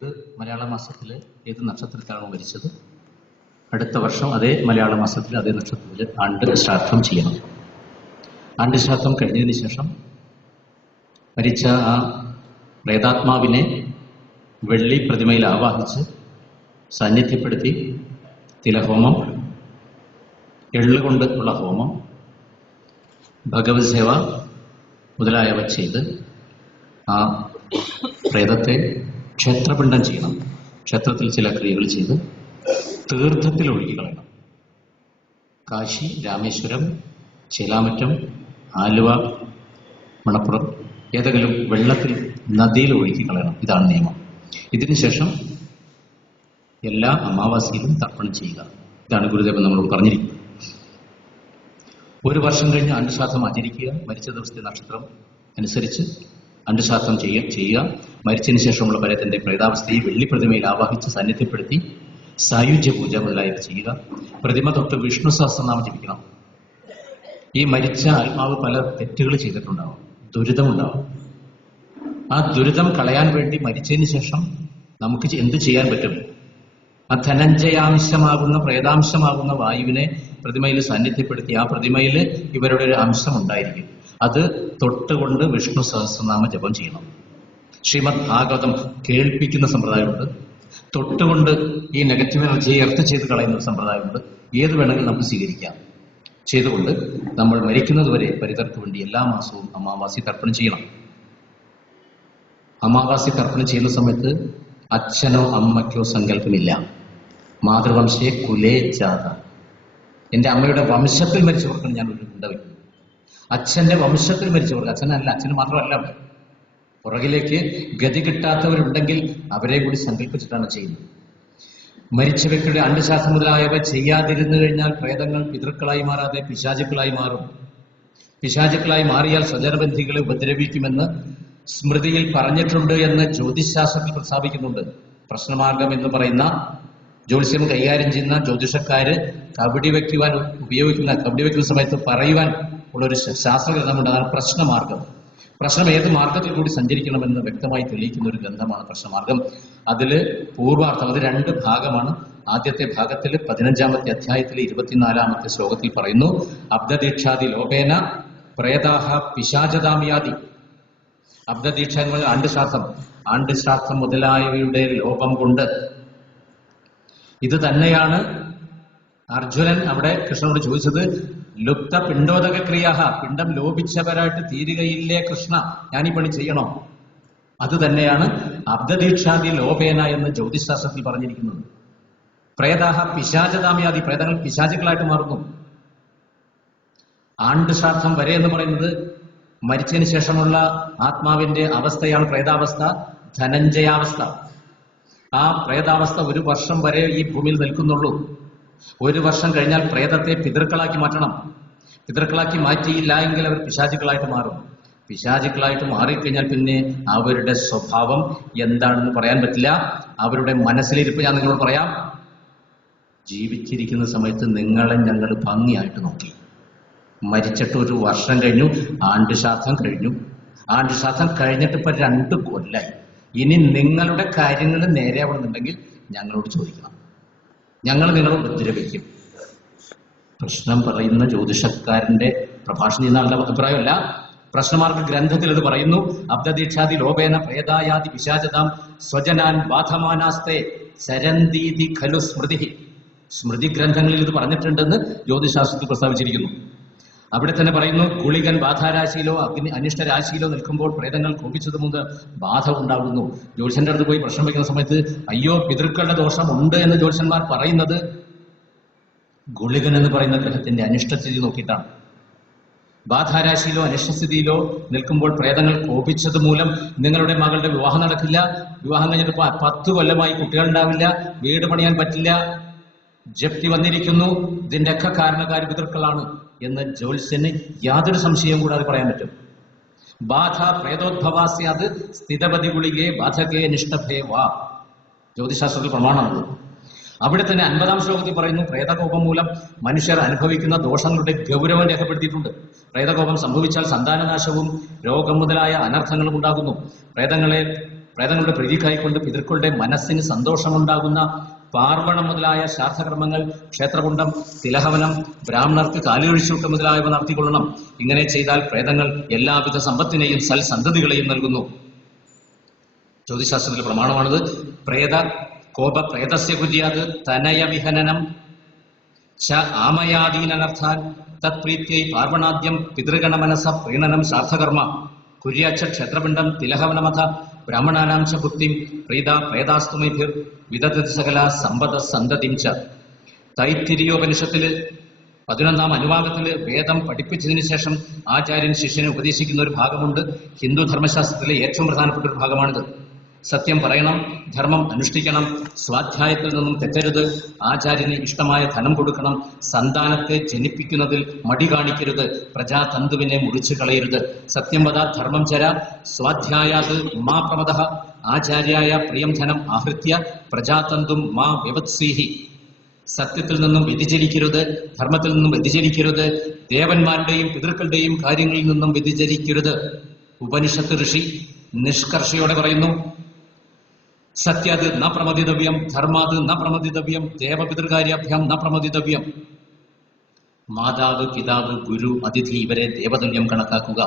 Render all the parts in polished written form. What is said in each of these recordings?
ഇത് മലയാള മാസത്തിൽ ഏത് നക്ഷത്രത്തിലാണോ മരിച്ചത് അടുത്ത വർഷം അതേ മലയാള മാസത്തിൽ അതേ നക്ഷത്രത്തിൽ ആണ്ട് ശ്രാദ്ധം ചെയ്യണം. ആണ്ട് ശ്രാദ്ധം കഴിഞ്ഞതിന് ശേഷം മരിച്ച ആ പ്രേതാത്മാവിനെ വെള്ളി പ്രതിമയിൽ ആവാഹിച്ച് സാന്നിധ്യപ്പെടുത്തി തിലഹോമം, എള്ളുകൊണ്ട് ഉള്ള ഹോമം, ഭഗവത് സേവ മുതലായവ ചെയ്ത് ആ പ്രേതത്തെ ക്ഷേത്രപിണ്ഡം ചെയ്യണം. ക്ഷേത്രത്തിൽ ചില ക്രിയകൾ ചെയ്ത് തീർത്ഥത്തിൽ ഒഴുകി കളയണം. കാശി, രാമേശ്വരം, ചേലാമറ്റം, ആലുവ, മണപ്പുറം ഏതെങ്കിലും വെള്ളത്തിൽ, നദിയിൽ ഒഴുകി കളയണം. ഇതാണ് നിയമം. ഇതിനുശേഷം എല്ലാ അമാവാസിയിലും തർപ്പണം ചെയ്യുക. ഇതാണ് ഗുരുദേവൻ നമ്മളോട് പറഞ്ഞിരിക്കുന്നത്. ഒരു വർഷം കഴിഞ്ഞ് ആണ്ടുശ്രാദ്ധം ആചരിക്കുക. മരിച്ച ദിവസത്തെ നക്ഷത്രം അനുസരിച്ച് ആണ്ടുശ്രാദ്ധം ചെയ്യുക. മരിച്ചതിന് ശേഷമുള്ള പരത്തിന്റെ പ്രേതാവസ്ഥയെ വെള്ളിപ്രതിമയിൽ ആവാഹിച്ച് സാന്നിധ്യപ്പെടുത്തി സായുജ്യ പൂജ മുതലായവ ചെയ്യുക. പ്രതിമ തൊട്ട് വിഷ്ണു സഹസ്രനാമം ജപിക്കണം. ഈ മരിച്ച ആത്മാവ് പല തെറ്റുകൾ ചെയ്തിട്ടുണ്ടാവും, ദുരിതമുണ്ടാവും. ആ ദുരിതം കളയാൻ വേണ്ടി മരിച്ചതിന് ശേഷം നമുക്ക് എന്ത് ചെയ്യാൻ പറ്റും? ആ ധനഞ്ജയാംശമാകുന്ന, പ്രേതാംശമാകുന്ന വായുവിനെ പ്രതിമയിൽ സാന്നിധ്യപ്പെടുത്തി ആ പ്രതിമയിൽ ഇവരുടെ ഒരു അംശം ഉണ്ടായിരിക്കും. അത് തൊട്ടുകൊണ്ട് വിഷ്ണു സഹസ്രനാമ ജപം ചെയ്യണം. ശ്രീമദ് ഭാഗവതം കേൾപ്പിക്കുന്ന സമ്പ്രദായമുണ്ട്. തൊട്ടുകൊണ്ട് ഈ നെഗറ്റീവ് എനർജിയെ എർത്ത് ചെയ്ത് കളയുന്ന ഒരു സമ്പ്രദായമുണ്ട്. ഏത് വേണമെങ്കിലും നമുക്ക് സ്വീകരിക്കാം. ചെയ്തുകൊണ്ട് നമ്മൾ മരിക്കുന്നത് വരെ പരിതർക്ക് വേണ്ടി എല്ലാ മാസവും അമാവാസി തർപ്പണം ചെയ്യണം. അമാവാസി തർപ്പണം ചെയ്യുന്ന സമയത്ത് അച്ഛനോ അമ്മയ്ക്കോ സങ്കല്പമില്ല. മാതൃവംശയെ കുലേ ജാത. എൻ്റെ അമ്മയുടെ വംശത്തിൽ മരിച്ചവർക്കാണ് ഞാൻ ഒരു ഉണ്ട വയ്ക്കുന്നത്. അച്ഛൻ്റെ വംശത്തിൽ മരിച്ചവർക്ക്, അച്ഛനല്ല, അച്ഛന് മാത്രമല്ല, അവിടെ പുറകിലേക്ക് ഗതി കിട്ടാത്തവരുണ്ടെങ്കിൽ അവരെ കൂടി സങ്കല്പിച്ചിട്ടാണ് ചെയ്യുന്നത്. മരിച്ച വ്യക്തിയുടെ അണ്ടുശ്രാദ്ധം മുതലായവ ചെയ്യാതിരുന്നു കഴിഞ്ഞാൽ പ്രേതങ്ങൾ പിതൃക്കളായി മാറാതെ പിശാചുക്കളായി മാറും. പിശാചുക്കളായി മാറിയാൽ സ്വജനബന്ധികളെ ഉപദ്രവിക്കുമെന്ന് സ്മൃതിയിൽ പറഞ്ഞിട്ടുണ്ട് എന്ന് ജ്യോതിശാസ്ത്രത്തിൽ പ്രസ്താവിക്കുന്നുണ്ട്. പ്രശ്നമാർഗം എന്ന് പറയുന്ന ജ്യോത്സ്യം കൈകാര്യം ചെയ്യുന്ന ജ്യോതിഷക്കാര് കബഡി വയ്ക്കുന്ന സമയത്ത് പറയുവാൻ ഉള്ളൊരു ശാസ്ത്രഗ്രന്ഥമുണ്ട്. അതാണ് പ്രശ്നമാർഗം. പ്രശ്നം ഏത് മാർഗത്തിൽ കൂടി സഞ്ചരിക്കണമെന്ന് വ്യക്തമായി തെളിയിക്കുന്ന ഒരു ഗ്രന്ഥമാണ് പ്രശ്നമാർഗം. അതില് പൂർവാർത്ഥം, അത് 2 ഭാഗമാണ്. ആദ്യത്തെ ഭാഗത്തിൽ 15-ാമത്തെ അധ്യായത്തിലെ 24-ാമത്തെ ശ്ലോകത്തിൽ പറയുന്നു, അബ്ദദീക്ഷാദി ലോകേന പ്രേതാഹ പിശാചതാമിയാദി. അബ്ദദീക്ഷ എന്ന് പറഞ്ഞാൽ ആണ്ടുശ്രാദ്ധം മുതലായവയുടെ ലോപം കൊണ്ട്. ഇത് തന്നെയാണ് അർജുനൻ അവിടെ കൃഷ്ണനോട് ചോദിച്ചത്. ലുപ്ത പിണ്ടോദക ക്രിയാഹ, പിണ്ടം ലോപിച്ചവരായിട്ട് തീരുകയില്ലേ കൃഷ്ണ, ഞാനീ പണി ചെയ്യണോ? അത് തന്നെയാണ് അബ്ദദീക്ഷാദി ലോപേന എന്ന് ജ്യോതിശാസ്ത്രത്തിൽ പറഞ്ഞിരിക്കുന്നത്. പ്രേതാഹ പിശാചതാമിയാദി, പ്രേതങ്ങൾ പിശാചുക്കളായിട്ട് മാറുന്നു. ആണ്ടുശ്രാദ്ധം വരെ എന്ന് പറയുന്നത് മരിച്ചതിന് ശേഷമുള്ള ആത്മാവിന്റെ അവസ്ഥയാണ് പ്രേതാവസ്ഥ, ധനഞ്ജയാവസ്ഥ. ആ പ്രേതാവസ്ഥ 1 വർഷം വരെ ഈ ഭൂമിയിൽ നിൽക്കുന്നുള്ളൂ. 1 വർഷം കഴിഞ്ഞാൽ പ്രേതത്തെ പിതൃക്കളാക്കി മാറ്റണം. പിതൃക്കളാക്കി മാറ്റിയില്ല എങ്കിൽ അവർ പിശാചുക്കളായിട്ട് മാറും. പിശാചുക്കളായിട്ട് മാറിക്കഴിഞ്ഞാൽ പിന്നെ അവരുടെ സ്വഭാവം എന്താണെന്ന് പറയാൻ പറ്റില്ല. അവരുടെ മനസ്സിലിരിപ്പ് ഞാൻ നിങ്ങളോട് പറയാം. ജീവിച്ചിരിക്കുന്ന സമയത്ത് നിങ്ങളെ ഞങ്ങൾ ഭംഗിയായിട്ട് നോക്കി. മരിച്ചിട്ട് 1 വർഷം കഴിഞ്ഞു, ആണ്ടുശ്രാദ്ധം കഴിഞ്ഞു. ആണ്ടുശ്രാദ്ധം കഴിഞ്ഞിട്ട് ഇപ്പൊ 2 കൊല്ലായി. ഇനി നിങ്ങളുടെ കാര്യങ്ങൾ നേരെയാവണമെന്നുണ്ടെങ്കിൽ ഞങ്ങളോട് ചോദിക്കണം. ഞങ്ങൾ നിങ്ങളെ ഉപദ്രവിക്കും. പ്രശ്നം പറയുന്ന ജ്യോതിഷക്കാരന്റെ പ്രഭാഷണം ചെയ്യുന്ന ആളുടെ അഭിപ്രായമല്ല. പ്രശ്നമാർഗ ഗ്രന്ഥത്തിൽ ഇത് പറയുന്നു. അബ്ദദീക്ഷാദി ലോപേന പ്രേതായാദി പിശാചതാം സ്വജനാൻ ബാധമാനാസ്തേ സരന്തീതി ഖലു സ്മൃതി. സ്മൃതി ഗ്രന്ഥങ്ങളിൽ ഇത് പറഞ്ഞിട്ടുണ്ടെന്ന് ജ്യോതിശാസ്ത്രത്തിൽ പ്രസ്താവിച്ചിരിക്കുന്നു. അവിടെ തന്നെ പറയുന്നു, കുളികൻ ബാധാരാശിയിലോ അനിഷ്ടരാശിയിലോ നിൽക്കുമ്പോൾ പ്രേതങ്ങൾ കോപിച്ചത് മുമ്പ് ബാധ ഉണ്ടാകുന്നു. ജ്യോത്സ്യന്റെ അടുത്ത് പോയി പ്രശ്നം വയ്ക്കുന്ന സമയത്ത് അയ്യോ പിതൃക്കളുടെ ദോഷം ഉണ്ട് എന്ന് ജ്യോത്സ്യന്മാർ പറയുന്നത് ഗുളികൻ എന്ന് പറയുന്ന ഗ്രഹത്തിന്റെ അനിഷ്ടസ്ഥിതി നോക്കിയിട്ടാണ്. ബാധാരാശിയിലോ അനിഷ്ടസ്ഥിതിയിലോ നിൽക്കുമ്പോൾ പ്രേതങ്ങൾ കോപിച്ചത് മൂലം നിങ്ങളുടെ മകളുടെ വിവാഹം നടക്കില്ല, വിവാഹം കഴിഞ്ഞിട്ട് 10 കൊല്ലമായി കുട്ടികളുണ്ടാവില്ല, വീട് പണിയാൻ പറ്റില്ല, ജപ്തി വന്നിരിക്കുന്നു, ഇതിന്റെയൊക്കെ കാരണക്കാർ പിതൃക്കളാണ് എന്ന് ജ്യോത്സ്യന് യാതൊരു സംശയവും കൂടാതെ പറയാൻ പറ്റും. ബാധ പ്രേതോദ്ഭവാസ്യാത് സ്ഥിതപതി ഗുളികെ ബാധകേ നിഷ്ഠഭേ വാ. ജ്യോതിശാസ്ത്രത്തിൽ പ്രമാണമാണ്. അവിടെ തന്നെ 50-ാം ശ്ലോകത്തിൽ പറയുന്നു, പ്രേതകോപം മൂലം മനുഷ്യർ അനുഭവിക്കുന്ന ദോഷങ്ങളുടെ ഗൗരവം രേഖപ്പെടുത്തിയിട്ടുണ്ട്. പ്രേതകോപം സംഭവിച്ചാൽ സന്താനനാശവും രോഗം മുതലായ അനർത്ഥങ്ങളും ഉണ്ടാകുന്നു. പ്രേതങ്ങളെ പ്രേതങ്ങളുടെ പ്രീതിക്കായിക്കൊണ്ട് പിതൃക്കളുടെ മനസ്സിന് സന്തോഷമുണ്ടാകുന്ന പാർവണം മുതലായ ശ്രാദ്ധകർമ്മങ്ങൾ, ക്ഷേത്രകുണ്ടം, തിലഹവനം, ബ്രാഹ്മണർക്ക് കാലുകഴിച്ചൂട്ട് മുതലായവ നടത്തിക്കൊള്ളണം. ഇങ്ങനെ ചെയ്താൽ പ്രേതങ്ങൾ എല്ലാവിധ സമ്പത്തിനെയും സൽസന്തതികളെയും നൽകുന്നു. ജ്യോതിശാസ്ത്രത്തിലെ പ്രമാണമാണിത്. പ്രേത കോപ പ്രേതസ്യ കുര്യാത് തനയ വിഹനനം ച ആമയാദീനനർത്ഥാൻ തത്പ്രീത്यै പാർവണാദ്യം പിതൃഗണമനസ പ്രീണനം ശ്രാദ്ധകർമ്മ കുര്യാച്ച ക്ഷേത്രപിണ്ഡം തിലഹവനമഥ ബ്രാഹ്മണാനാം ച ഭുക്തിം പ്രീത പ്രേതാസ്തുമൈഭിർ വിദധതി സകല സമ്പദ സന്തതിം ച. തൈത്തിരീയോപനിഷത്തില് 11-ാം അനുഭാഗത്തില് വേദം പഠിപ്പിച്ചതിന് ശേഷം ആചാര്യൻ ശിഷ്യനെ ഉപദേശിക്കുന്ന ഒരു ഭാഗമുണ്ട്. ഹിന്ദു ധർമ്മശാസ്ത്രത്തിലെ ഏറ്റവും പ്രധാനപ്പെട്ട ഒരു ഭാഗമാണിത്. സത്യം പറയണം, ധർമ്മം അനുഷ്ഠിക്കണം, സ്വാധ്യായത്തിൽ നിന്നും തെറ്റരുത്, ആചാര്യന് ഇഷ്ടമായ ധനം കൊടുക്കണം, സന്താനത്തെ ജനിപ്പിക്കുന്നതിൽ മടി കാണിക്കരുത്, പ്രജാതന്തുവിനെ മുറിച്ചു കളയരുത്. സത്യം വദ ധർമ്മം ചര സ്വാധ്യായാത് മാ പ്രമദഃ ആചാര്യായ പ്രിയം ധനം ആഹൃത്യ പ്രജാതന്തും മാ വ്യവത്സീഹി. സത്യത്തിൽ നിന്നും വ്യതിചലിക്കരുത്, ധർമ്മത്തിൽ നിന്നും വ്യതിചലിക്കരുത്, ദേവന്മാരുടെയും പിതൃക്കളുടെയും കാര്യങ്ങളിൽ നിന്നും വ്യതിചലിക്കരുത്. ഉപനിഷത്ത് ഋഷി നിഷ്കർഷയോടെ പറയുന്നു, സത്യാത് ന പ്രമദിതവ്യം, ധർമാത് ന പ്രമദിതവ്യം, ദേവപിതൃകാര്യാഭ്യാം ന പ്രമദിതവ്യം. മാതാവ്, പിതാവ്, ഗുരു, അതിഥി ഇവരെ ദേവതുല്യം കണക്കാക്കുക.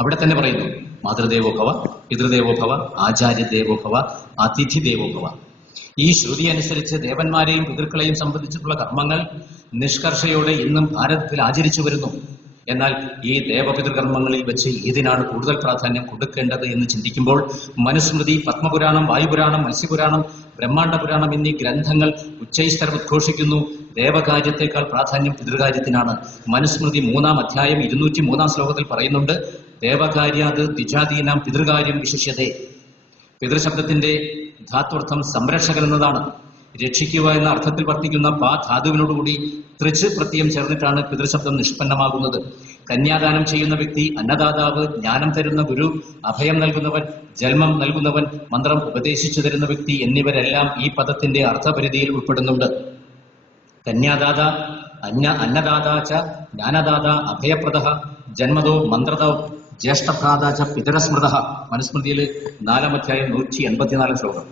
അവിടെ തന്നെ പറയുന്നു, മാതൃദേവോഭവ, പിതൃദേവോഭവ, ആചാര്യദേവോഭവ, അതിഥി ദേവോഭവ. ഈ ശ്രുതി അനുസരിച്ച് ദേവന്മാരെയും പിതൃക്കളെയും സംബന്ധിച്ചിട്ടുള്ള കർമ്മങ്ങൾ നിഷ്കർഷയോടെ ഇന്നും ഭാരതത്തിൽ ആചരിച്ചു വരുന്നു. എന്നാൽ ഈ ദേവപിതൃകർമ്മങ്ങളിൽ വെച്ച് ഏതിനാണ് കൂടുതൽ പ്രാധാന്യം കൊടുക്കേണ്ടത് എന്ന് ചിന്തിക്കുമ്പോൾ മനുസ്മൃതി, പത്മപുരാണം, വായുപുരാണം, മത്സ്യപുരാണം, ബ്രഹ്മാണ്ഡ പുരാണം എന്നീ ഗ്രന്ഥങ്ങൾ ഉച്ചൈസ്തരം ഉദ്ഘോഷിക്കുന്നു, ദേവകാര്യത്തെക്കാൾ പ്രാധാന്യം പിതൃകാര്യത്തിനാണ്. മനുസ്മൃതി 3-ാം അധ്യായം 203-ാം ശ്ലോകത്തിൽ പറയുന്നുണ്ട്, ദേവകാര്യാത് ദ്വിജാതീനാം പിതൃകാര്യം വിശിഷ്യതേ. പിതൃശബ്ദത്തിന്റെ ധാത്വർത്ഥം സംരക്ഷകൻ എന്നതാണ്. രക്ഷിക്കുക എന്ന അർത്ഥത്തിൽ വർത്തിക്കുന്ന പാ ധാതുവിനോടുകൂടി തൃച്ച് പ്രത്യയം ചേർന്നിട്ടാണ് പിതൃശബ്ദം നിഷ്പന്നമാകുന്നത്. കന്യാദാനം ചെയ്യുന്ന വ്യക്തി, അന്നദാതാവ്, ജ്ഞാനം തരുന്ന ഗുരു, അഭയം നൽകുന്നവൻ, ജന്മം നൽകുന്നവൻ, മന്ത്രം ഉപദേശിച്ചു തരുന്ന വ്യക്തി എന്നിവരെല്ലാം ഈ പദത്തിന്റെ അർത്ഥപരിധിയിൽ ഉൾപ്പെടുന്നുണ്ട്. കന്യാദാത, അന്നദാതാച്ച, ജ്ഞാനദാത, അഭയപ്രദ, ജന്മദോ മന്ത്രദോ ജ്യേഷ്ഠഭ്രാതാച്ച പിതരസ്മൃത. മനുസ്മൃതിയിൽ 4-ാം അധ്യായം 184 ശ്ലോകം.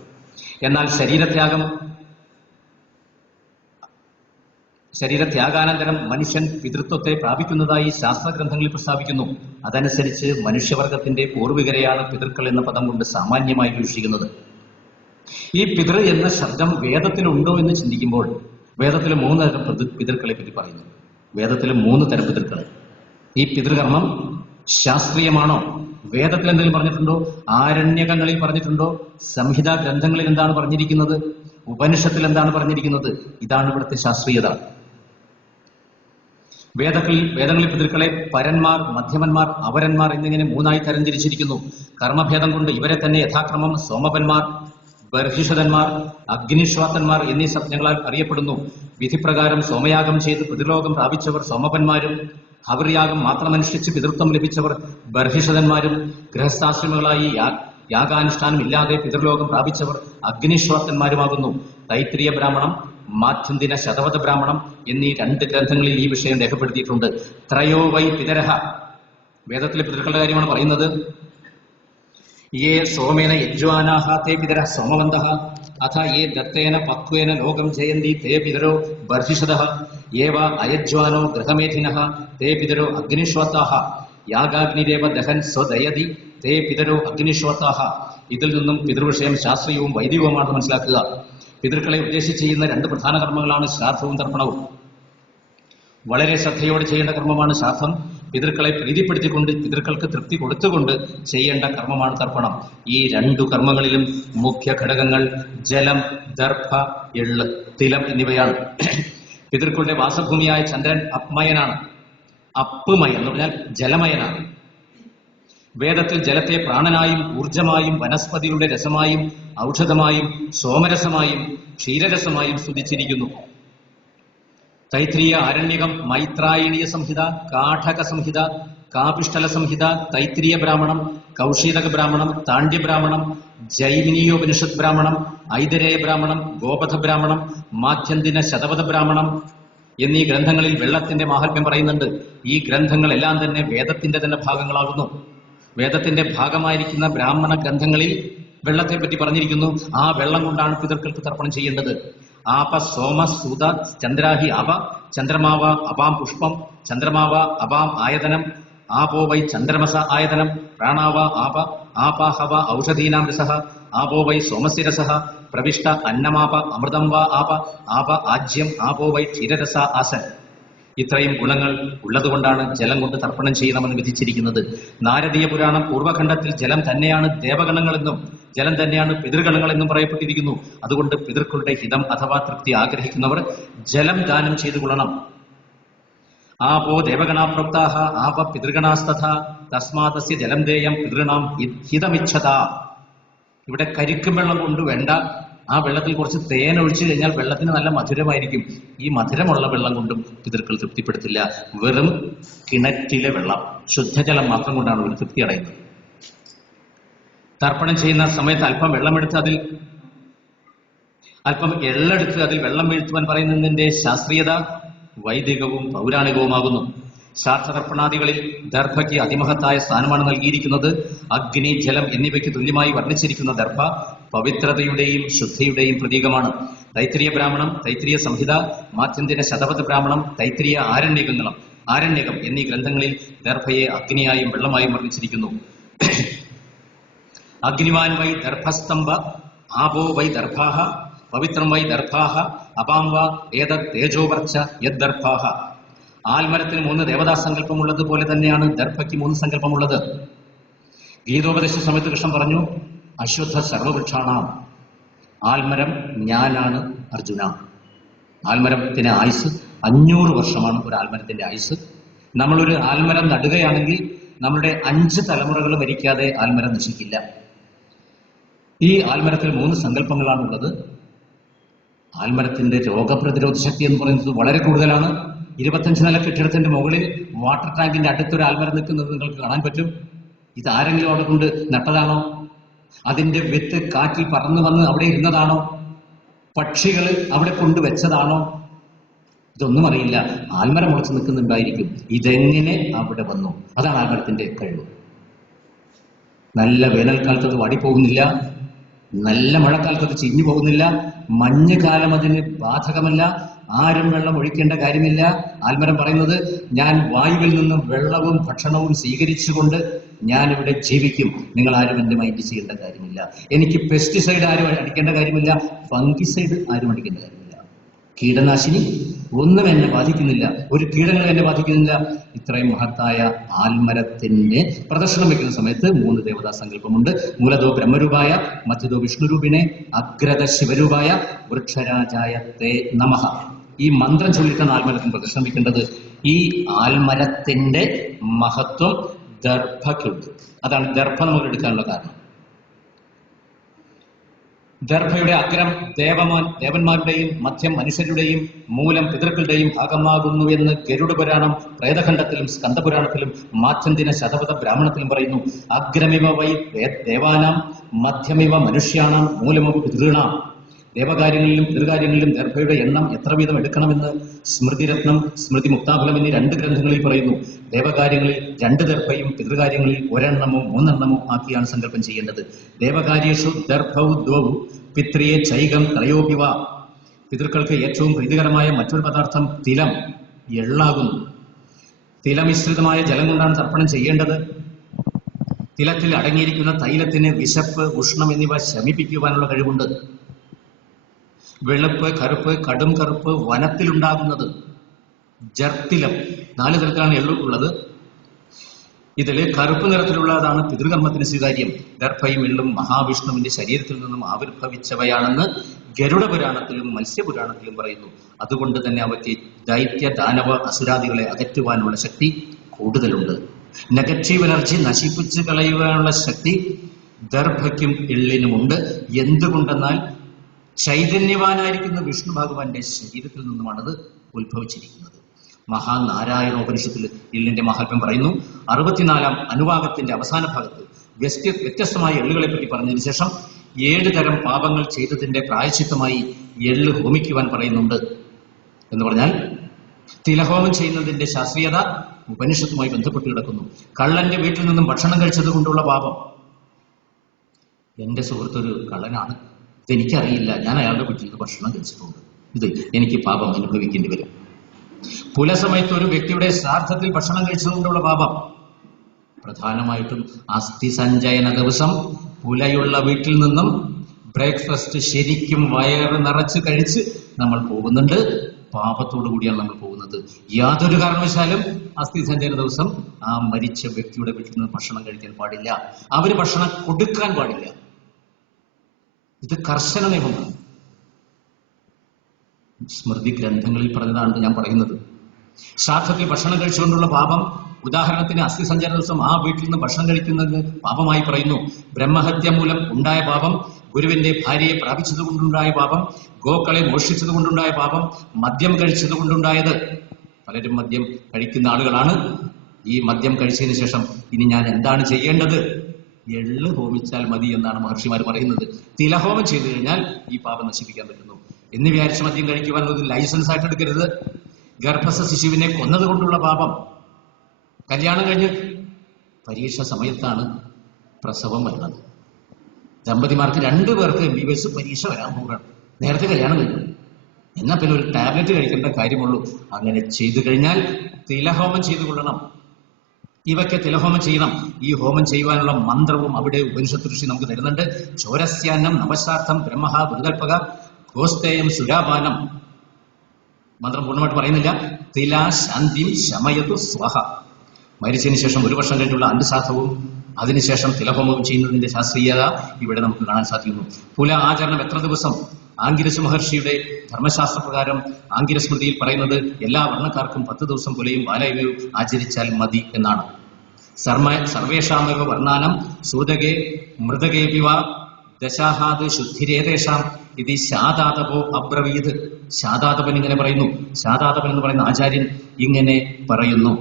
എന്നാൽ ശരീരത്യാഗാനന്തരം മനുഷ്യൻ പിതൃത്വത്തെ പ്രാപിക്കുന്നതായി ശാസ്ത്രഗ്രന്ഥങ്ങളിൽ പ്രസ്താവിക്കുന്നു. അതനുസരിച്ച് മനുഷ്യവർഗത്തിന്റെ പൂർവികരെയാണ് പിതൃക്കൾ എന്ന പദം കൊണ്ട് സാമാന്യമായി വീക്ഷിക്കുന്നത്. ഈ പിതൃ എന്ന ശബ്ദം വേദത്തിലുണ്ടോ എന്ന് ചിന്തിക്കുമ്പോൾ വേദത്തിൽ 3 തരം പിതൃക്കളെ പറ്റി പറയുന്നു. വേദത്തിൽ 3 തരം പിതൃക്കൾ. ഈ പിതൃകർമ്മം ശാസ്ത്രീയമാണോ? വേദത്തിൽ എന്തെങ്കിലും പറഞ്ഞിട്ടുണ്ടോ? ആരണ്യകങ്ങളിൽ പറഞ്ഞിട്ടുണ്ടോ? സംഹിതാ ഗ്രന്ഥങ്ങളിൽ എന്താണ് പറഞ്ഞിരിക്കുന്നത്? ഉപനിഷത്തിൽ എന്താണ് പറഞ്ഞിരിക്കുന്നത്? ഇതാണ് ഇവിടുത്തെ ശാസ്ത്രീയത. വേദങ്ങളിൽ പിതൃക്കളെ പരന്മാർ, മധ്യമന്മാർ, അവരന്മാർ എന്നിങ്ങനെ 3ആയി തരംതിരിച്ചിരിക്കുന്നു. കർമ്മഭേദം കൊണ്ട് ഇവരെ തന്നെ യഥാക്രമം സോമപന്മാർ, ബർഹിഷതന്മാർ, അഗ്നിശ്വാത്തന്മാർ എന്നീ സംജ്ഞകളാൽ അറിയപ്പെടുന്നു. വിധിപ്രകാരം സോമയാഗം ചെയ്ത് പിതൃലോകം പ്രാപിച്ചവർ സോമപന്മാരും, ഹവിർയാഗം മാത്രമനുഷ്ഠിച്ച് പിതൃത്വം ലഭിച്ചവർ ബർഹിഷതന്മാരും, ഗൃഹസ്ഥാശ്രമികളായി യാഗാനുഷ്ഠാനം ഇല്ലാതെ പിതൃലോകം പ്രാപിച്ചവർ അഗ്നിശ്വാത്തന്മാരുമാകുന്നു. തൈത്രീയ ബ്രാഹ്മണം, മാധ്യന്തിന ശതവത ബ്രാഹ്മണം എന്നീ 2 ഗ്രന്ഥങ്ങളിൽ ഈ വിഷയം രേഖപ്പെടുത്തിയിട്ടുണ്ട്. ത്രയോ വൈ പിതരഹ. വേദത്തിലെ പിതൃക്കളുടെ കാര്യമാണ് പറയുന്നത്. യേ സോമേന യജ്വാനാഹ തേ പിതരഃ സോമവന്തഃ അഥ യേ ദത്തേന പക്വേന ലോകം ജയന്തി തേ പിതരോ ബർഹിഷതഃ യേവ അയജ്വാനോ ഗൃഹമേധിനഃ തേ പിതരോ അഗ്നിശ്വാത്താഹ യാഗാഗ്നിരേവ ദഹൻ സ്വദയതി തേ പിതരോ അഗ്നിശ്വാത്താഹ. ഇതിൽ നിന്നും പിതൃവിഷയം ശാസ്ത്രീയവും വൈദികവുമാണെന്ന് മനസ്സിലാക്കുക. പിതൃക്കളെ ഉദ്ദേശിച്ച് ചെയ്യുന്ന 2 പ്രധാന കർമ്മങ്ങളാണ് ശ്രാദ്ധവും തർപ്പണവും. വളരെ ശ്രദ്ധയോടെ ചെയ്യേണ്ട കർമ്മമാണ് ശ്രാദ്ധം. പിതൃക്കളെ പ്രീതിപ്പെടുത്തിക്കൊണ്ട്, പിതൃക്കൾക്ക് തൃപ്തി കൊടുത്തുകൊണ്ട് ചെയ്യേണ്ട കർമ്മമാണ് തർപ്പണം. ഈ 2 കർമ്മങ്ങളിലും മുഖ്യ ഘടകങ്ങൾ ജലം, ദർഭ, എള്ള്, തിലം എന്നിവയാണ്. പിതൃക്കളുടെ വാസഭൂമിയായ ചന്ദ്രൻ അപ്മയനാണ്. അപ്പുമയൻ എന്ന് പറഞ്ഞാൽ ജലമയനാണ്. വേദത്തിൽ ജലത്തെ പ്രാണനായും ഊർജമായും വനസ്പതിയുടെ രസമായും ഔഷധമായും സോമരസമായും ക്ഷീരരസമായും സ്തുതിച്ചിരിക്കുന്നു. തൈത്രീയ ആരണ്യകം, മൈത്രായണീയ സംഹിത, കാഠക സംഹിത, കാപിഷ്ടല സംഹിത, തൈത്രീയ ബ്രാഹ്മണം, കൗശീതക ബ്രാഹ്മണം, താണ്ഡ്യ ബ്രാഹ്മണം, ജൈമിനീയോപനിഷത് ബ്രാഹ്മണം, ഐതരേയ ബ്രാഹ്മണം, ഗോപഥ ബ്രാഹ്മണം, മാധ്യന്തിന ശതപഥ ബ്രാഹ്മണം എന്നീ ഗ്രന്ഥങ്ങളിൽ വെള്ളത്തിന്റെ മാഹാത്മ്യം പറയുന്നുണ്ട്. ഈ ഗ്രന്ഥങ്ങളെല്ലാം തന്നെ വേദത്തിന്റെ തന്നെ ഭാഗങ്ങളാകുന്നു. വേദത്തിന്റെ ഭാഗമായിരിക്കുന്ന ബ്രാഹ്മണ ഗ്രന്ഥങ്ങളിൽ വെള്ളത്തെ പറ്റി പറഞ്ഞിരിക്കുന്നു. ആ വെള്ളം കൊണ്ടാണ് പിതൃക്കൾക്ക് തർപ്പണം ചെയ്യേണ്ടത്. ആപ സോമ സൂത ചന്ദ്രാഹി ആപ ചന്ദ്രമാവ അപാം പുഷ്പം ചന്ദ്രമാവ അപാം ആയതനം ആപോ വൈ ചന്ദ്രമസ ആയതനം പ്രാണാവ ആപ ആപാഹവ ഔഷധീനാം രസഃ ആപോ വൈ സോമസിരസഃ പ്രവിഷ്ട അന്നമാപ അമൃതം വാ ആപ ആപ ആജ്യം ആപോ വൈ ക്ഷീരരസ ആസൻ. ഇത്രയും ഗുണങ്ങൾ ഉള്ളതുകൊണ്ടാണ് ജലം കൊണ്ട് തർപ്പണം ചെയ്യണമെന്ന് വിധിച്ചിരിക്കുന്നത്. നാരദീയ പുരാണം പൂർവ്വഖണ്ഡത്തിൽ ജലം തന്നെയാണ് ദേവഗണങ്ങളെന്നും ജലം തന്നെയാണ് പിതൃഗണങ്ങളെന്നും പറയപ്പെട്ടിരിക്കുന്നു. അതുകൊണ്ട് പിതൃക്കളുടെ ഹിതം അഥവാ തൃപ്തി ആഗ്രഹിക്കുന്നവർ ജലം ദാനം ചെയ്തു കൊള്ളണം. ആപോ ദേവഗണാ പ്രോക്താഹ ആപ പിതൃഗണാസ്തഥ തസ്മാതസ്യ ജലം ദേയം പിതൃണാം ഹിതമിച്ഛത. ഇവിടെ കരിക്കും വെള്ളം കൊണ്ട് വേണ്ട. ആ വെള്ളത്തിൽ കുറച്ച് തേൻ ഒഴിച്ചു കഴിഞ്ഞാൽ വെള്ളത്തിന് നല്ല മധുരമായിരിക്കും. ഈ മധുരമുള്ള വെള്ളം കൊണ്ടും പിതൃക്കൾ തൃപ്തിപ്പെടുത്തില്ല. വെറും കിണറ്റിലെ വെള്ളം, ശുദ്ധജലം മാത്രം കൊണ്ടാണ് ഒരു തൃപ്തി അടയുന്നത്. തർപ്പണം ചെയ്യുന്ന സമയത്ത് അല്പം വെള്ളമെടുത്ത് അല്പം എള്ളെടുത്ത് അതിൽ വെള്ളം വീഴ്ത്തുവാൻ പറയുന്നതിന്റെ ശാസ്ത്രീയത വൈദികവും പൗരാണികവുമാകുന്നു. ശ്രാദ്ധതർപ്പണാദികളിൽ ദർഭയ്ക്ക് അതിമഹത്തായ സ്ഥാനമാണ് നൽകിയിരിക്കുന്നത്. അഗ്നി, ജലം എന്നിവയ്ക്ക് തുല്യമായി വർണ്ണിച്ചിരിക്കുന്ന ദർഭ പവിത്രതയുടെയും ശുദ്ധിയുടെയും പ്രതീകമാണ്. തൈത്രീയ ബ്രാഹ്മണം, തൈത്രീയ സംഹിത, മാത്യന്തിന ശതപഥ ബ്രാഹ്മണം, തൈത്രീയ ആരണ്യകം എന്നീ ഗ്രന്ഥങ്ങളിൽ ദർഭയെ അഗ്നിയായും വെള്ളമായും വർണ്ണിച്ചിരിക്കുന്നു. അഗ്നിവാൻ വൈ ദർഭസ്തംഭ ആപോ വൈ ദർഭാഹ പവിത്രം വൈ ദർഭാഹ അപാം വ ഏതത് തേജോവർച്ച യദ്ദർഭാഹ. ആൽമരത്തിന് 3 ദേവതാ സങ്കല്പമുള്ളത് പോലെ തന്നെയാണ് ദർഭയ്ക്ക് 3 സങ്കല്പമുള്ളത്. ഗീതോപദേശ സമയത്ത് കൃഷ്ണൻ പറഞ്ഞു, അശ്വത്ഥ സർവവൃക്ഷാണാം. ആൽമരം ഞാനാണ് അർജുന. ആൽമരത്തിന്റെ ആയുസ് 500 വർഷമാണ് ഒരു ആൽമരത്തിന്റെ ആയുസ്. നമ്മളൊരു ആൽമരം നടുകയാണെങ്കിൽ നമ്മുടെ 5 തലമുറകൾ മരിക്കാതെ ആൽമരം നശിക്കില്ല. ഈ ആൽമരത്തിൽ 3 സങ്കല്പങ്ങളാണുള്ളത്. ആൽമരത്തിന്റെ രോഗപ്രതിരോധ ശക്തി എന്ന് പറയുന്നത് വളരെ കൂടുതലാണ്. 25 നില കെട്ടിടത്തിന്റെ മുകളിൽ വാട്ടർ ടാങ്കിന്റെ അടുത്തൊരു ആൽമരം നിൽക്കുന്നത് നിങ്ങൾക്ക് കാണാൻ പറ്റും. ഇതാരെങ്കിലും അവിടെ കൊണ്ട് നട്ടതാണോ? അതിന്റെ വിത്ത് കാറ്റിൽ പറന്നു വന്ന് അവിടെ ഇരുന്നതാണോ? പക്ഷികൾ അവിടെ കൊണ്ടുവച്ചതാണോ? ഇതൊന്നും അറിയില്ല. ആൽമരം മുളച്ച് നിൽക്കുന്നുണ്ടായിരിക്കും. ഇതെങ്ങനെ അവിടെ വന്നു? അതാണ് ആൽമരത്തിന്റെ കഴിവ്. നല്ല വേനൽക്കാലത്ത് അത് വാടിപ്പോകുന്നില്ല, നല്ല മഴക്കാലത്ത് അത് ചീഞ്ഞു പോകുന്നില്ല, മഞ്ഞുകാലം അതിന് ബാധകമല്ല, ആരും വെള്ളം ഒഴിക്കേണ്ട കാര്യമില്ല. ആൽമരം പറയുന്നത്, ഞാൻ വായുവിൽ നിന്നും വെള്ളവും ഭക്ഷണവും സ്വീകരിച്ചുകൊണ്ട് ഞാനിവിടെ ജീവിക്കും. നിങ്ങൾ ആരും എന്റെ മൈൻഡ് ചെയ്യേണ്ട കാര്യമില്ല. എനിക്ക് പെസ്റ്റിസൈഡ് ആരും അടിക്കേണ്ട കാര്യമില്ല, ഫംഗിസൈഡ് ആരും അടിക്കേണ്ട കാര്യമില്ല. കീടനാശിനി ഒന്നും എന്നെ ബാധിക്കുന്നില്ല, ഒരു കീടങ്ങളും എന്നെ ബാധിക്കുന്നില്ല. ഇത്രയും മഹത്തായ ആൽമരത്തിന്റെ പ്രദർശനം വയ്ക്കുന്ന സമയത്ത് 3 ദേവതാ സങ്കല്പമുണ്ട്. മൂലതോ ബ്രഹ്മരൂപായ, മധ്യതോ വിഷ്ണുരൂപിണെ, അഗ്രത ശിവരൂപായ, വൃക്ഷരാജായ തേ നമഃ. ഈ മന്ത്രം ചൊല്ലിട്ടാണ് ആൽമരത്തിന് പ്രദർശനം വയ്ക്കേണ്ടത്. ഈ ആൽമരത്തിന്റെ മഹത്വം ദർഭയ്ക്കുണ്ട്. അതാണ് ദർഭ നമ്മൾ എടുക്കാനുള്ള കാരണം. ദർഭയുടെ അഗ്രം ദേവന്മാരുടെയും മധ്യം മനുഷ്യരുടെയും മൂലം പിതൃക്കളുടെയും ഭാഗമാകുന്നു എന്ന് ഗരുഡ പുരാണം, പ്രേതഖണ്ഡത്തിലും സ്കന്ദപുരാണത്തിലും മാത്യന്തിന ശതപഥ ബ്രാഹ്മണത്തിലും പറയുന്നു. അഗ്രമിവ വൈ ദേവാനാം മധ്യമിവ മനുഷ്യാണാം മൂലമിവ പിതൃണാം. ദേവകാര്യങ്ങളിലും പിതൃകാര്യങ്ങളിലും ദർഭയുടെ എണ്ണം എത്ര വീതം എടുക്കണമെന്ന് സ്മൃതിരത്നം, സ്മൃതി മുക്താഫലം എന്നീ 2 ഗ്രന്ഥങ്ങളിൽ പറയുന്നു. ദേവകാര്യങ്ങളിൽ 2 ദർഭയും പിതൃകാര്യങ്ങളിൽ 1 എണ്ണമോ 3 എണ്ണമോ ആക്കിയാണ് സങ്കല്പം ചെയ്യേണ്ടത്. ദേവകാര്യേഷു ദർഭൗ ദ്വൗ പിത്രിയെ ചൈകം ത്രയോപിവ. പിതൃക്കൾക്ക് ഏറ്റവും പ്രീതികരമായ മറ്റൊരു പദാർത്ഥം തിലം, എള്ളാകുന്നു. തിലമിശ്രിതമായ ജലം കൊണ്ടാണ് തർപ്പണം ചെയ്യേണ്ടത്. തിലത്തിൽ അടങ്ങിയിരിക്കുന്ന തൈലത്തിന് വിശപ്പ്, ഉഷ്ണം എന്നിവ ശമിപ്പിക്കുവാനുള്ള കഴിവുണ്ട്. വെളുപ്പ്, കറുപ്പ്, കടും കറുപ്പ്, വനത്തിലുണ്ടാകുന്നത് ജർത്തിലം. 4 തരത്തിലാണ് എള്ളുള്ളത്. ഇതില് കറുപ്പ് നിറത്തിലുള്ളതാണ് പിതൃകർമ്മത്തിന് സ്വീകാര്യം. ദർഭയും എള്ളും മഹാവിഷ്ണുവിന്റെ ശരീരത്തിൽ നിന്നും ആവിർഭവിച്ചവയാണെന്ന് ഗരുഡ പുരാണത്തിലും മത്സ്യപുരാണത്തിലും പറയുന്നു. അതുകൊണ്ട് തന്നെ അവയ്ക്ക് ദൈത്യ, ദാനവ, അസുരാദികളെ അകറ്റുവാനുള്ള ശക്തി കൂടുതലുണ്ട്. നെഗറ്റീവ് എനർജി നശിപ്പിച്ച് കളയുവാനുള്ള ശക്തി ദർഭയ്ക്കും എള്ളിനുമുണ്ട്. എന്തുകൊണ്ടെന്നാൽ ചൈതന്യവാനായിരിക്കുന്ന വിഷ്ണു ഭഗവാന്റെ ശരീരത്തിൽ നിന്നുമാണത് ഉത്ഭവിച്ചിരിക്കുന്നത്. മഹാനാരായണോപനിഷത്തിൽ എള്ളിന്റെ മഹാത്മ്യം പറയുന്നു. 64-ാം അനുവാകത്തിന്റെ അവസാന ഭാഗത്ത് വ്യത്യസ്തമായ എള്ളുകളെ പറ്റി പറഞ്ഞതിന് ശേഷം 7 തരം പാപങ്ങൾ ചെയ്തതിന്റെ പ്രായശ്ചിത്തമായി എള്ള് ഹോമിക്കുവാൻ പറയുന്നുണ്ട്. എന്ന് പറഞ്ഞാൽ തിലഹോമം ചെയ്യുന്നതിന്റെ ശാസ്ത്രീയത ഉപനിഷത്തുമായി ബന്ധപ്പെട്ട് കിടക്കുന്നു. കള്ളന്റെ വീട്ടിൽ നിന്നും ഭക്ഷണം കഴിച്ചത് കൊണ്ടുള്ള പാപം, എൻ്റെ സുഹൃത്തൊരു കള്ളനാണ്, ഇതെനിക്കറിയില്ല, ഞാൻ അയാളുടെ വീട്ടിൽ നിന്ന് ഭക്ഷണം കഴിച്ചിട്ടുണ്ട്, ഇത് എനിക്ക് പാപം അനുഭവിക്കേണ്ടി വരും. പുലസമയത്ത് ഒരു വ്യക്തിയുടെ ശ്രാദ്ധത്തിൽ ഭക്ഷണം കഴിച്ചതുകൊണ്ടുള്ള പാപം പ്രധാനമായിട്ടും അസ്ഥി സഞ്ചയന ദിവസം പുലയുള്ള വീട്ടിൽ നിന്നും ബ്രേക്ക്ഫാസ്റ്റ് ശരിക്കും വയറ് നിറച്ച് കഴിച്ച് നമ്മൾ പോകുന്നുണ്ട്. പാപത്തോടു കൂടിയാണ് നമ്മൾ പോകുന്നത്. യാതൊരു കാരണവശാലും അസ്ഥി സഞ്ചയന ദിവസം ആ മരിച്ച വ്യക്തിയുടെ വീട്ടിൽ നിന്ന് ഭക്ഷണം കഴിക്കാൻ പാടില്ല. അവര് ഭക്ഷണം കൊടുക്കാൻ പാടില്ല. ഇത് കർശന നിയമമാണ്. സ്മൃതി ഗ്രന്ഥങ്ങളിൽ പറഞ്ഞതാണ് ഞാൻ പറയുന്നത്. ശ്രാദ്ധത്തിൽ ഭക്ഷണം കഴിച്ചുകൊണ്ടുള്ള പാപം, ഉദാഹരണത്തിന് അസ്ഥി സഞ്ചാര ദിവസം ആ വീട്ടിൽ നിന്ന് ഭക്ഷണം കഴിക്കുന്നതിന് പാപമായി പറയുന്നു. ബ്രഹ്മഹത്യ മൂലം ഉണ്ടായ പാപം, ഗുരുവിന്റെ ഭാര്യയെ പ്രാപിച്ചതുകൊണ്ടുണ്ടായ പാപം, ഗോക്കളെ മോഷ്ടിച്ചത് കൊണ്ടുണ്ടായ പാപം, മദ്യം കഴിച്ചത് കൊണ്ടുണ്ടായത്. പലരും മദ്യം കഴിക്കുന്ന ആളുകളാണ്. ഈ മദ്യം കഴിച്ചതിന് ശേഷം ഇനി ഞാൻ എന്താണ് ചെയ്യേണ്ടത്? എള്ള് ഹോമിച്ചാൽ മതി എന്നാണ് മഹർഷിമാർ പറയുന്നത്. തിലഹോമം ചെയ്തു കഴിഞ്ഞാൽ ഈ പാപം നശിപ്പിക്കാൻ പറ്റുന്നു എന്ന് വിചാരിച്ച് മദ്യം കഴിക്കുവാൻ ഒരു ലൈസൻസ് ആയിട്ട് എടുക്കരുത്. ഗർഭസ്ഥ ശിശുവിനെ കൊന്നത് കൊണ്ടുള്ള പാപം, കല്യാണം കഴിഞ്ഞ് പരീക്ഷ സമയത്താണ് പ്രസവം വരുന്നത്. ദമ്പതിമാർക്ക് 2 പേർക്ക് MBBS പരീക്ഷ വരാൻ പോവുകയാണ്, നേരത്തെ കല്യാണം കഴിഞ്ഞു, എന്നാൽ പിന്നെ ഒരു ടാബ്ലറ്റ് കഴിക്കേണ്ട കാര്യമുള്ളൂ. അങ്ങനെ ചെയ്തു കഴിഞ്ഞാൽ തിലഹോമം ചെയ്തു കൊള്ളണം. ഇവയ്ക്ക് തിലഹോമം ചെയ്യണം. ഈ ഹോമം ചെയ്യുവാനുള്ള മന്ത്രവും അവിടെ ഉപനിഷത്ത് ഋഷി നമുക്ക് തരുന്നുണ്ട്. ചോരസ്യാന്നം നമശാർത്ഥം ബ്രഹ്മ ഗുരുകൽപക ഗോസ്തേയം സുരാപാനം. മന്ത്രം പൂർണ്ണമായിട്ട് പറയുന്നില്ല. തില ശാന്തിം ശമയതു സ്വഹ. മരിച്ചതിന് ശേഷം 1 വർഷം കഴിഞ്ഞുള്ള അന്ത്യശ്രാദ്ധവും അതിനുശേഷം തിലഹോമവും ചെയ്യുന്നതിന്റെ ശാസ്ത്രീയത ഇവിടെ നമുക്ക് കാണാൻ സാധിക്കുന്നു. പുല ആചരണം എത്ര ദിവസം? ആംഗിരസ് മഹർഷിയുടെ ധർമ്മശാസ്ത്രപ്രകാരം ആംഗിരസ്മൃതിയിൽ പറയുന്നത് എല്ലാ വർണ്ണക്കാർക്കും 10 ദിവസം പുലയും ബാലയവും ആചരിച്ചാൽ മതി എന്നാണ്. സർവേഷാമേവ വർണ്ണാനം സൂതകേ മൃതകേപിവ ദശാഹാദ് ശുദ്ധിരേതേഷാം ഇത് ശാദാതപോ അബ്രവീത്. ശാദാതപൻ ഇങ്ങനെ പറയുന്നു. ശാദാതപൻ എന്ന് പറയുന്ന ആചാര്യൻ ഇങ്ങനെ പറയുന്നു.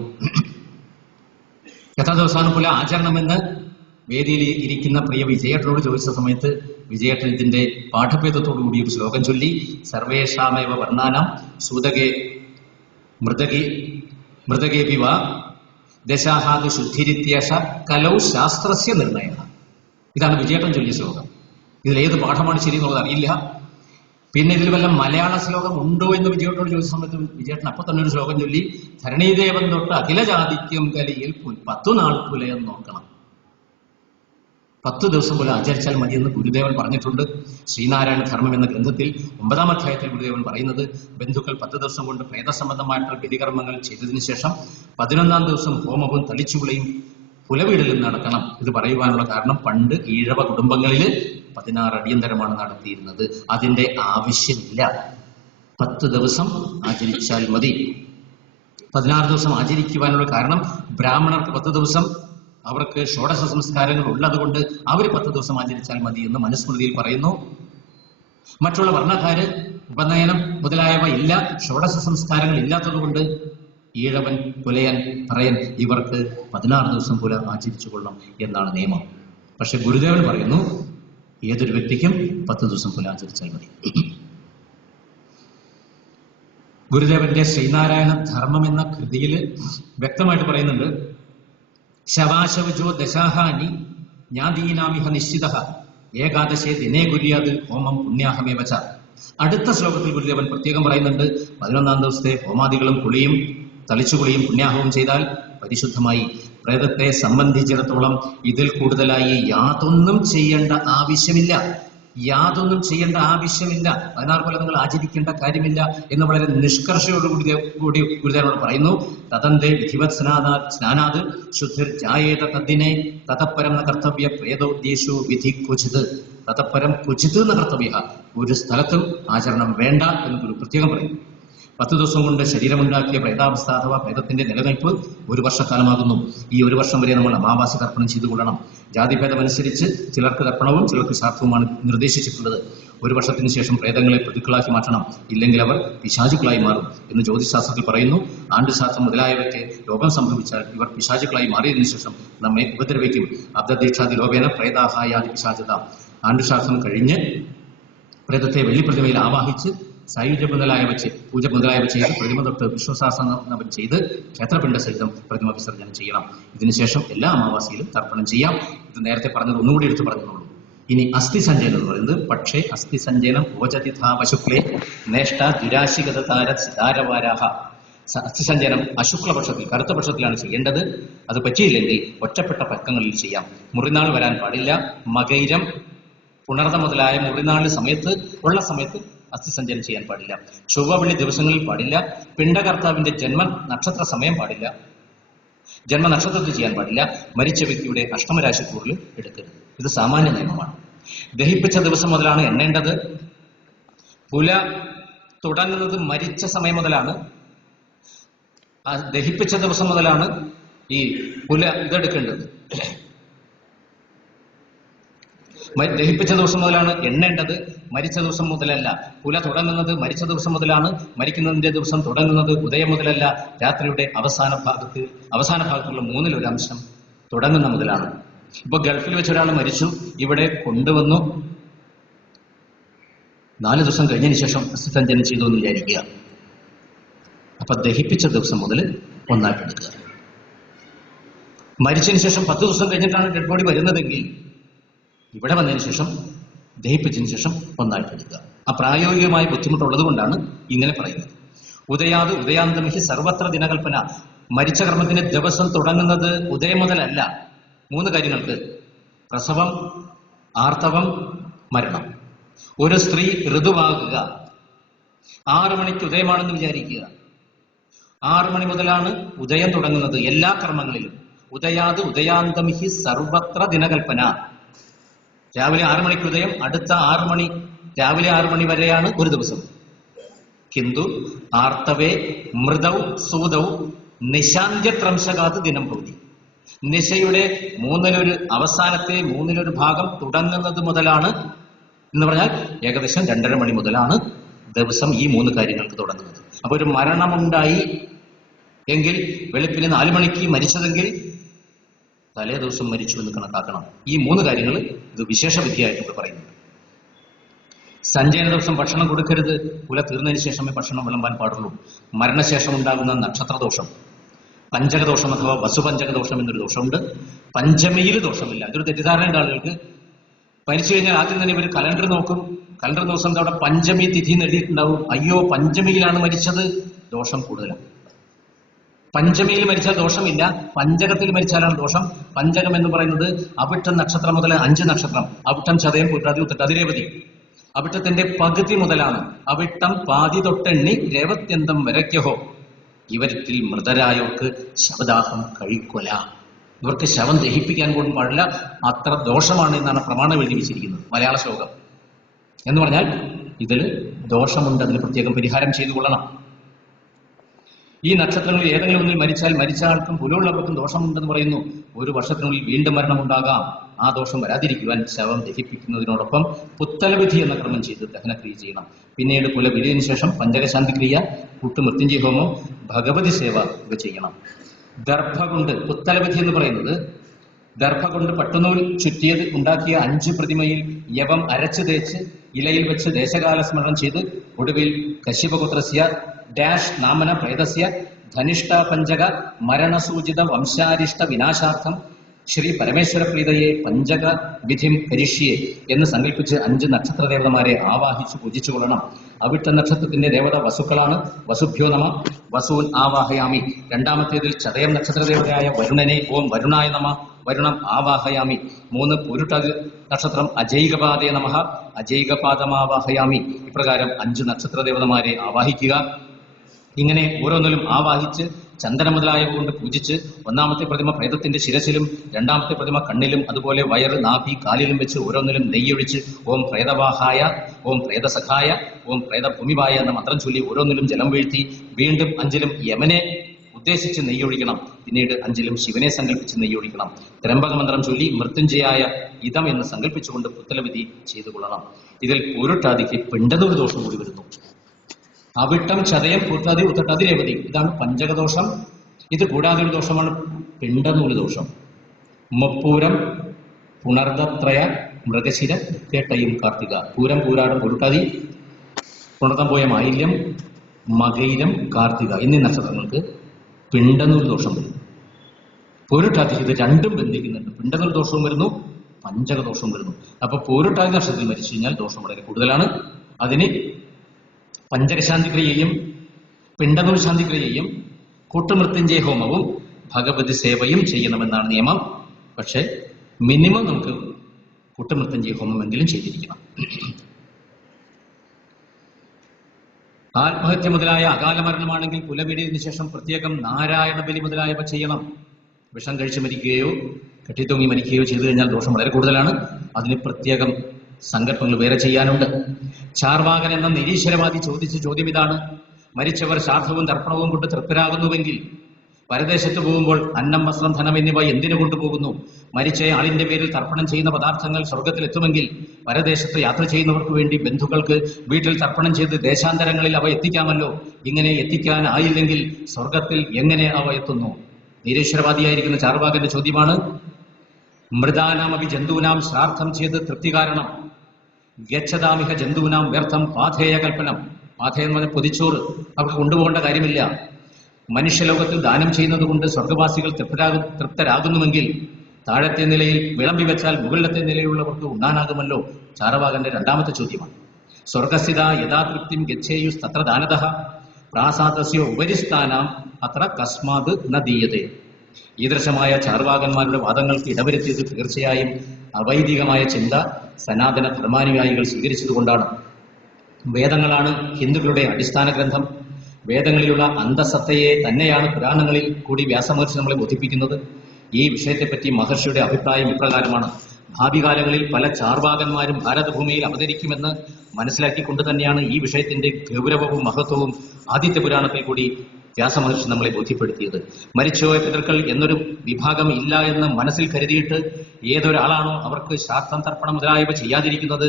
എത്ര ദിവസമാണ് പുല ആചരണമെന്ന് വേദിയിൽ ഇരിക്കുന്ന പ്രിയ വിജയേട്ടനോട് ചോദിച്ച സമയത്ത് വിജയേട്ടൻ ഇതിന്റെ പാഠഭേദത്തോടു കൂടി ഒരു ശ്ലോകം ചൊല്ലി. സർവേഷാമേവ വർണ്ണാനം സൂതകേ മൃതകേപിവ ദശാഹാദ് ശുദ്ധിരിത്യേഷ കലൗ ശാസ്ത്രസ്യ നിർണയ. ഇതാണ് വിജയേട്ടൻ ചൊല്ലിയ ശ്ലോകം. ഇതിലേത് പാഠമാണ് ശരി എന്നുള്ളത് അറിയില്ല. പിന്നെ ഇതിൽ വല്ല മലയാള ശ്ലോകം ഉണ്ടോ എന്ന് വിജയേട്ടനോട് ചോദിച്ച സമയത്ത് വിജയേട്ടൻ അപ്പൊ തന്നെ ഒരു ശ്ലോകം ചൊല്ലി. ധരണീദേവൻ തൊട്ട് അഖിലജാതിക്യം കലിയിൽ 10 നാൾ പുലയെന്ന് നോക്കണം. 10 ദിവസം പോലെ ആചരിച്ചാൽ മതിയെന്ന് ഗുരുദേവൻ പറഞ്ഞിട്ടുണ്ട്. ശ്രീനാരായണ ധർമ്മം എന്ന ഗ്രന്ഥത്തിൽ 9-ാം അധ്യായത്തിൽ ഗുരുദേവൻ പറയുന്നത് ബന്ധുക്കൾ 10 ദിവസം കൊണ്ട് പ്രേതസംബന്ധമായിട്ടുള്ള ബലികർമ്മങ്ങൾ ചെയ്തതിനു ശേഷം 11-ാം ദിവസം ഹോമവും തളിച്ചുകുളയും പുലവീടലും നടക്കണം. ഇത് പറയുവാനുള്ള കാരണം പണ്ട് ഈഴവ കുടുംബങ്ങളിൽ 16 അടിയന്തരമാണ് നടത്തിയിരുന്നത്. അതിന്റെ ആവശ്യമില്ല. 10 ദിവസം ആചരിച്ചാൽ മതി. 16 ദിവസം ആചരിക്കുവാനുള്ള കാരണം ബ്രാഹ്മണർക്ക് 10 ദിവസം അവർക്ക് ഷോഡശ സംസ്കാരങ്ങൾ ഉള്ളത് കൊണ്ട് അവർ 10 ദിവസം ആചരിച്ചാൽ മതി എന്ന് മനുസ്മൃതിയിൽ പറയുന്നു. മറ്റുള്ള വർണ്ണക്കാര് ഉപനയനം മുതലായവ ഇല്ല, ഷോഡശ സംസ്കാരങ്ങൾ ഇല്ലാത്തത് കൊണ്ട് ഈഴവൻ പുലയൻ പറയൻ ഇവർക്ക് 16 ദിവസം പുല ആചരിച്ചു കൊള്ളണം എന്നാണ് നിയമം. പക്ഷെ ഗുരുദേവൻ പറയുന്നു ഏതൊരു വ്യക്തിക്കും 10 ദിവസം പുല ആചരിച്ചാൽ മതി. ഗുരുദേവന്റെ ശ്രീനാരായണ ധർമ്മം എന്ന കൃതിയിൽ വ്യക്തമായിട്ട് പറയുന്നുണ്ട്. ശവാശവജോ ദശാഹാനി ജ്ഞാതീനാമിഹ നിശ്ചിത ഏകാദശേ ദിനേ കുര്യാത് ഹോമം പുണ്യാഹമേവച. അടുത്ത ശ്ലോകത്തിൽ ഗുരുദേവൻ പ്രത്യേകം പറയുന്നുണ്ട് 11-ാം ദിവസത്തെ ഹോമാദികളും കുളിയും തളിച്ചുകുളിയും പുണ്യാഹവും ചെയ്താൽ പരിശുദ്ധമായി. പ്രേതത്തെ സംബന്ധിച്ചിടത്തോളം ഇതിൽ കൂടുതലായി യാതൊന്നും ചെയ്യേണ്ട ആവശ്യമില്ല. 16 കൊല്ലം നിങ്ങൾ ആചരിക്കേണ്ട കാര്യമില്ല എന്ന് വളരെ നിഷ്കർഷയോടുകൂടി ഗുരുദേവനോട് പറയുന്നു. തദന്തേ വിധിവത് സ്നാനാത് ശുദ്ധിർ ജായേത തദ്ദിനെ തതപ്പരം ന കർത്തവ്യ പ്രേതോദ്ദേശു വിധി ക്വചിത്. തതപ്പരം ക്വചിത് എന്ന കർത്തവ്യ. ഒരു സ്ഥലത്തും ആചരണം വേണ്ട എന്ന് ഗുരു പ്രത്യേകം പറയും. 10 ദിവസം കൊണ്ട് ശരീരമുണ്ടാക്കിയ പ്രേതാവസ്ഥ അഥവാ പ്രേതത്തിന്റെ നിലനിൽപ്പ് 1 വർഷക്കാലമാകുന്നു. ഈ 1 വർഷം വരെ നമ്മൾ അമാവാസി തർപ്പണം ചെയ്തു കൊള്ളണം. ജാതിഭേദമനുസരിച്ച് ചിലർക്ക് തർപ്പണവും ചിലർക്ക് ശാസ്ത്രവുമാണ് നിർദ്ദേശിച്ചിട്ടുള്ളത്. 1 വർഷത്തിന് ശേഷം പ്രേതങ്ങളെ പ്രതിക്കളാക്കി മാറ്റണം, ഇല്ലെങ്കിൽ അവർ പിശാചുക്കളായി മാറും എന്ന് ജ്യോതിശാസ്ത്രത്തിൽ പറയുന്നു. ആണ്ടുശാസ്ത്രം മുതലായവയ്ക്ക് രോഗം സംഭവിച്ചാൽ ഇവർ പിശാചുക്കളായി മാറിയതിനു ശേഷം നമ്മെ ഉപദ്രവിക്കും. അബ്ദദീക്ഷാദി ലോകേന പ്രേതാഹായാദി പിശാചത. ആണ്ടുശാസ്ത്രം കഴിഞ്ഞ് പ്രേതത്തെ വെള്ളിപ്രതിമയിൽ ആവാഹിച്ച് സായുജ്യ മുതലായവ ചെയ്ത് പ്രതിമ തൊട്ട് വിശ്വസഹസ്രനാമം ചെയ്ത് ക്ഷേത്രപിണ്ഡ സഹിതം പ്രതിമ വിസർജനം ചെയ്യണം. ഇതിനുശേഷം എല്ലാ അമാവാസിയിലും തർപ്പണം ചെയ്യാം. ഇത് നേരത്തെ പറഞ്ഞത് ഒന്നുകൂടി എടുത്ത് പറഞ്ഞുള്ളൂ. ഇനി അസ്ഥി സഞ്ചയനം എന്ന് പറയുന്നത്, പക്ഷേ അസ്ഥി സഞ്ചയനം ഓജതിഥാ പശുക്ലേ നേഷ്ട ദുരാശികത താര സിതാരവാരാഹ. അസ്ഥി സഞ്ചയനം അശുക്ലപക്ഷത്തിൽ, കറുത്ത പക്ഷത്തിലാണ് ചെയ്യേണ്ടത്. അത് പറ്റിയില്ലെങ്കിൽ ഒറ്റപ്പെട്ട പക്കങ്ങളിൽ ചെയ്യാം. മുറിനാൾ വരാൻ പാടില്ല. മകൈരം, പുണർത മുതലായ മുറിനാൾ സമയത്ത് ഉള്ള സമയത്ത് അസ്ഥി സഞ്ചയനം ചെയ്യാൻ പാടില്ല. ചൊവ്വ വെള്ളി ദിവസങ്ങളിൽ പാടില്ല. പിണ്ടകർത്താവിന്റെ ജന്മ നക്ഷത്ര സമയം പാടില്ല. ജന്മനക്ഷത്രത്തിൽ ചെയ്യാൻ പാടില്ല. മരിച്ച വ്യക്തിയുടെ അഷ്ടമരാശി കൂടുതൽ എടുക്കരുത്. ഇത് സാമാന്യ നിയമമാണ്. ദഹിപ്പിച്ച ദിവസം മുതലാണ് എണ്ണേണ്ടത്. പുല തുടങ്ങുന്നത് മരിച്ച സമയം മുതലാണ്. ദഹിപ്പിച്ച ദിവസം മുതലാണ് ഈ പുല ഇതെടുക്കേണ്ടത്. ദഹിപ്പിച്ച ദിവസം മുതലാണ് എണ്ണേണ്ടത്, മരിച്ച ദിവസം മുതലല്ല. പുല തുടങ്ങുന്നത് മരിച്ച ദിവസം മുതലാണ്. മരിക്കുന്നതിന്റെ ദിവസം തുടങ്ങുന്നത് ഉദയം മുതലല്ല. രാത്രിയുടെ അവസാന ഭാഗത്തുള്ള 1/3 അംശം തുടങ്ങുന്ന മുതലാണ്. ഇപ്പൊ ഗൾഫിൽ വെച്ച് ഒരാൾ മരിച്ചു, ഇവിടെ കൊണ്ടുവന്നു, 4 ദിവസം കഴിഞ്ഞതിന് ശേഷം അസ്ഥിസഞ്ചയനം ചെയ്തു എന്ന് വിചാരിക്കുക. അപ്പൊ ദഹിപ്പിച്ച ദിവസം മുതൽ ഒന്നായിട്ട് എടുക്കുക. മരിച്ചതിന് ശേഷം 10 ദിവസം കഴിഞ്ഞിട്ടാണ് ഡെഡ് ബോഡി വരുന്നതെങ്കിൽ ഇവിടെ വന്നതിന് ശേഷം ദഹിപ്പിച്ചതിന് ശേഷം ഒന്നായിട്ട് എടുക്കുക. ആ പ്രായോഗികമായ ബുദ്ധിമുട്ടുള്ളത് കൊണ്ടാണ് ഇങ്ങനെ പറയുന്നത്. ഉദയാത് ഉദയാന്തമിഹി സർവത്ര ദിനകൽപ്പന. മരിച്ച കർമ്മത്തിന് ദിവസം തുടങ്ങുന്നത് ഉദയം മുതലല്ല. 3 കാര്യങ്ങൾക്ക്: പ്രസവം, ആർത്തവം, മരണം. ഒരു സ്ത്രീ ഋതുവാകുക 6 മണിക്ക് ഉദയമാണെന്ന് വിചാരിക്കുക. 6 മണി മുതലാണ് ഉദയം തുടങ്ങുന്നത് എല്ലാ കർമ്മങ്ങളിലും. ഉദയാത് ഉദയാന്തമിഹി സർവത്ര ദിനകൽപ്പന. രാവിലെ 6 മണിക്ക് ഉദയം, അടുത്ത 6 മണി, രാവിലെ 6 മണി വരെയാണ് ഒരു ദിവസം. കിന്തു ആർത്തവേ മൃദൗ സൂതൗ നിശാന്ത്യത്രംശകാത് ദിനം ഭൂതി. നിശയുടെ 1/3 അവസാനത്തെ 1/3 ഭാഗം തുടങ്ങുന്നത് മുതലാണ് എന്ന് പറഞ്ഞാൽ ഏകദേശം 2:30 മണി മുതലാണ് ദിവസം ഈ 3 കാര്യങ്ങൾക്ക് തുടങ്ങുന്നത്. അപ്പൊ ഒരു മരണമുണ്ടായി എങ്കിൽ വെളുപ്പിന് 4 മണിക്ക് മരിച്ചതെങ്കിൽ തലേ ദിവസം മരിച്ചു എന്ന് കണക്കാക്കണം. ഈ 3 കാര്യങ്ങൾ ഇത് വിശേഷ വിധിയായിട്ട് ഇവിടെ പറയുന്നുണ്ട്. സഞ്ചയന ദിവസം ഭക്ഷണം കൊടുക്കരുത്. പുല തീർന്നതിന് ശേഷമേ ഭക്ഷണം വിളമ്പാൻ പാടുള്ളൂ. മരണശേഷം ഉണ്ടാകുന്ന നക്ഷത്രദോഷം, പഞ്ചകദോഷം അഥവാ വസുപഞ്ചകദോഷം എന്നൊരു ദോഷമുണ്ട്. പഞ്ചമിയിൽ ദോഷമില്ല. ഇതൊരു തെറ്റിദ്ധാരണയുടെ ആളുകൾക്ക്. മരിച്ചു കഴിഞ്ഞാൽ ആദ്യം തന്നെ ഇവർ കലണ്ടർ നോക്കും. കലണ്ടർ ദിവസം അവിടെ പഞ്ചമി തിഥി എന്ന് എഴുതിയിട്ടുണ്ടാവും. അയ്യോ, പഞ്ചമിയിലാണ് മരിച്ചത്, ദോഷം കൂടുതലാണ്. പഞ്ചമിയിൽ മരിച്ചാൽ ദോഷമില്ല, പഞ്ചകത്തിൽ മരിച്ചാലാണ് ദോഷം. പഞ്ചകം എന്ന് പറയുന്നത് അവിട്ടം നക്ഷത്രം മുതൽ 5 നക്ഷത്രം: അവിട്ടം, ചതയം, പുരുട്ടാതി, ഉത്രട്ടാതി, രേവതി. അവിട്ടത്തിന്റെ പകുതി മുതലാണ്. അവിട്ടം പാതി തൊട്ടെണ്ണി രേവത്യന്തം വരയ്ക്കഹോ. ഇവരിൽ മൃതരായവർക്ക് ശവദാഹം കഴിക്കൊല. ഇവർക്ക് ശവം ദഹിപ്പിക്കാൻ പോലും പാടില്ല. അത്ര ദോഷമാണ് എന്നാണ് പ്രമാണം എഴുതി വെച്ചിരിക്കുന്നത്. മലയാള ശ്ലോകം എന്ന് പറഞ്ഞാൽ ഇതിൽ ദോഷമുണ്ട്, അതിന് പ്രത്യേകം പരിഹാരം ചെയ്തു കൊള്ളണം. ഈ നക്ഷത്രങ്ങളിൽ ഏതെങ്കിലും ഒന്നിൽ മരിച്ചാൽ മരിച്ച ആൾക്കും പുലുള്ളവർക്കും ദോഷമുണ്ടെന്ന് പറയുന്നു. 1 വർഷത്തിനുള്ളിൽ വീണ്ടും മരണമുണ്ടാകാം. ആ ദോഷം വരാതിരിക്കുവാൻ ശവം ദഹിപ്പിക്കുന്നതിനോടൊപ്പം പുത്തലവിധി എന്ന ക്രമം ചെയ്ത് ദഹനക്രിയ ചെയ്യണം. പിന്നീട് പുല വിരിയതിനു ശേഷം പഞ്ചകശാന്തിക്രിയ, മൃത്യുഞ്ജയ ഹോമം, ഭഗവതി സേവ ഇവ ചെയ്യണം. ദർഭ കൊണ്ട്, പുത്തലവിധി എന്ന് പറയുന്നത് ദർഭ കൊണ്ട് പട്ടുനൂൽ ചുറ്റിയത് ഉണ്ടാക്കിയ 5 പ്രതിമയിൽ യവം അരച്ചു തേച്ച് ഇലയിൽ വെച്ച് ദേശകാല സ്മരണം ചെയ്ത് ഒടുവിൽ കശ്യപപുത്രസ്യ ഡാഷ് നാമന പ്രേതസ്യ ധനിഷ്ഠ പഞ്ചക മരണസൂചിത വംശാരിഷ്ട വിനാശാർത്ഥം ശ്രീ പരമേശ്വര പ്രീതയെ പഞ്ചക വിധിം കരിഷ്യെ എന്ന് സങ്കല്പിച്ച് 5 നക്ഷത്ര ദേവതമാരെ ആവാഹിച്ച് പൂജിച്ചു കൊള്ളണം. അവിട്ട നക്ഷത്രത്തിന്റെ ദേവത വസുക്കളാണ്. വസുഭ്യോ നമ വസൂൻ ആവാഹയാമി. രണ്ടാമത്തേതിൽ ചതയം നക്ഷത്ര ദേവതയായ വരുണനെ ഓം വരുണായ നമ വരുണം ആവാഹയാമി. 3 പുരുട്ടാതി നക്ഷത്രം അജൈകപാദേ നമഃ അജൈകപാദമാവാഹയാമി. ഇപ്രകാരം 5 നക്ഷത്ര ദേവതമാരെ ആവാഹിക്കുക. ഇങ്ങനെ ഓരോന്നിലും ആവാഹിച്ച് ചന്ദന മുതലായവ കൊണ്ട് പൂജിച്ച് 1ാമത്തെ പ്രതിമ പ്രേതത്തിന്റെ ശിരസിലും 2ാമത്തെ പ്രതിമ കണ്ണിലും അതുപോലെ വയറ്, നാഭി, കാലിലും വെച്ച് ഓരോന്നിലും നെയ്യൊഴിച്ച് ഓം പ്രേതവാഹായ, ഓം പ്രേതസഖായ, ഓം പ്രേതഭൂമിവായ എന്ന മന്ത്രം ചൊല്ലി ഓരോന്നിലും ജലം വീഴ്ത്തി വീണ്ടും 5ലും യമനെ ഉദ്ദേശിച്ച് നെയ്യൊഴിക്കണം. പിന്നീട് 5ലും ശിവനെ സങ്കല്പിച്ച് നെയ്യൊഴിക്കണം. ത്രംബക മന്ത്രം ചൊല്ലി മൃത്യുഞ്ജയായ ഇതം എന്ന് സങ്കല്പിച്ചുകൊണ്ട് പുത്തലവിധി ചെയ്തു കൊള്ളണം. ഇതിൽ പൂരുട്ടാതിക്ക് പിണ്ടനൂർ ദോഷം കൂടി വരുന്നു. അവിട്ടം, ചതയം, പൂർട്ടാതി, ഉത്രട്ടാതി, രേവതി ഇതാണ് പഞ്ചകദോഷം. ഇത് കൂടാതെ ഒരു ദോഷമാണ് പിണ്ടനൂല് ദോഷം. മുപ്പൂരം, പുണർദത്രയ, മൃഗശിര, കേട്ടയും, കാർത്തിക. പൂരം, പൂരാടം, പൂരുട്ടാതി, പുണർദം പോയ മാലിന്യം, മകൈരം, കാർത്തിക എന്നീ നക്ഷത്രങ്ങൾക്ക് പിണ്ടനൂൽ ദോഷം വരുന്നു. പൂരുട്ടാതി ഇത് രണ്ടും ബന്ധിക്കുന്നുണ്ട്. പിണ്ടനൂൽ ദോഷവും വരുന്നു, പഞ്ചകദോഷവും വരുന്നു. അപ്പൊ പൂരുട്ടാതി നക്ഷത്രത്തിൽ മരിച്ചു കഴിഞ്ഞാൽ ദോഷം വളരെ കൂടുതലാണ്. അതിന് പഞ്ചകശാന്തിക്രിയയും പിണ്ടനൂൽ ശാന്തിക്രിയയും കൂട്ടുമൃത്യുഞ്ജയ ഹോമവും ഭഗവതി സേവയും ചെയ്യണമെന്നാണ് നിയമം. പക്ഷെ മിനിമം നമുക്ക് കൂട്ടുമൃത്യുഞ്ജയ ഹോമമെങ്കിലും ചെയ്തിരിക്കണം. ആത്മഹത്യ മുതലായ അകാല മരണമാണെങ്കിൽ കുലവീടിയതിനു ശേഷം പ്രത്യേകം നാരായണ ബലി മുതലായവ ചെയ്യണം. വിഷം കഴിച്ച് മരിക്കുകയോ കെട്ടിത്തൂങ്ങി മരിക്കുകയോ ചെയ്തു കഴിഞ്ഞാൽ ദോഷം വളരെ കൂടുതലാണ്. അതിന് പ്രത്യേകം സങ്കല്പങ്ങൾ വേറെ ചെയ്യാനുണ്ട്. ചാർവാകൻ എന്ന നിരീശ്വരവാദി ചോദിച്ച ചോദ്യം ഇതാണ്: മരിച്ചവർ ശ്രാദ്ധവും തർപ്പണവും കൊണ്ട് തൃപ്തരാകുന്നുവെങ്കിൽ പരദേശത്ത് പോകുമ്പോൾ അന്നം, വസ്ത്രം, ധനം എന്നിവ എന്തിനു കൊണ്ടുപോകുന്നു? മരിച്ച ആളിന്റെ പേരിൽ തർപ്പണം ചെയ്യുന്ന പദാർത്ഥങ്ങൾ സ്വർഗത്തിലെത്തുമെങ്കിൽ പരദേശത്ത് യാത്ര ചെയ്യുന്നവർക്ക് വേണ്ടി ബന്ധുക്കൾക്ക് വീട്ടിൽ തർപ്പണം ചെയ്ത് ദേശാന്തരങ്ങളിൽ അവ എത്തിക്കാമല്ലോ. ഇങ്ങനെ എത്തിക്കാനായില്ലെങ്കിൽ സ്വർഗത്തിൽ എങ്ങനെ അവ എത്തുന്നു? നിരീശ്വരവാദിയായിരിക്കുന്ന ചാർവാകന്റെ ചോദ്യമാണ്. മൃദാനാം അഭി ജന്തൂനാം ശ്രാർത്ഥം ചെയ്ത് തൃപ്തി കാരണം ഗച്ഛതാമിഹ ജന്തൂനാം വ്യർത്ഥം പാഥേയ കൽപ്പനം. പാഥേയം എന്ന് പറഞ്ഞ പൊതിച്ചോറ് അവർക്ക് കൊണ്ടുപോകേണ്ട കാര്യമില്ല. മനുഷ്യലോകത്തിൽ ദാനം ചെയ്യുന്നത് കൊണ്ട് സ്വർഗവാസികൾ തൃപ്തരാകുന്നുവെങ്കിൽ താഴത്തെ നിലയിൽ വിളമ്പി വെച്ചാൽ മുകളിലത്തെ നിലയിലുള്ളവർക്ക് ഉണ്ണാനാകുമല്ലോ. ചാർവാകന്റെ രണ്ടാമത്തെ ചോദ്യമാണ്. സ്വർഗസ്ഥിത യഥാതൃപ്തിം ഗച്ഛേയു തത്ര ദാനതഃ പ്രാസാദസ്യ ഉപരിസ്ഥാനാം അത്ര കസ്മാത് ന ദീയതേ. ഈദൃശമായ ചാർവാകന്മാരുടെ വാദങ്ങൾക്ക് ഇടവരുത്തിയത് തീർച്ചയായും അവൈദികമായ ചിന്ത സനാതന ധർമാനുയായികൾ സ്വീകരിച്ചതുകൊണ്ടാണ്. വേദങ്ങളാണ് ഹിന്ദുക്കളുടെ അടിസ്ഥാന ഗ്രന്ഥം. വേദങ്ങളിലുള്ള അന്തസത്തയെ തന്നെയാണ് പുരാണങ്ങളിൽ കൂടി വ്യാസമഹർഷി നമ്മളെ ബോധിപ്പിക്കുന്നത്. ഈ വിഷയത്തെപ്പറ്റി മഹർഷിയുടെ അഭിപ്രായം ഇപ്രകാരമാണ്: ഭാവി കാലങ്ങളിൽ പല ചാർവാകന്മാരും ഭാരതഭൂമിയിൽ അവതരിക്കുമെന്ന് മനസ്സിലാക്കിക്കൊണ്ട് തന്നെയാണ് ഈ വിഷയത്തിന്റെ ഗൗരവവും മഹത്വവും ആദിത്യ പുരാണത്തിൽ കൂടി വ്യാസമഹർഷി നമ്മളെ ബോധ്യപ്പെടുത്തിയത്. മരിച്ചുപോയ പിതൃക്കൾ എന്നൊരു വിഭാഗം ഇല്ല എന്ന് മനസ്സിൽ കരുതിയിട്ട് ഏതൊരാളാണോ അവർക്ക് ശ്രാദ്ധം, തർപ്പണം മുതലായവ ചെയ്യാതിരിക്കുന്നത്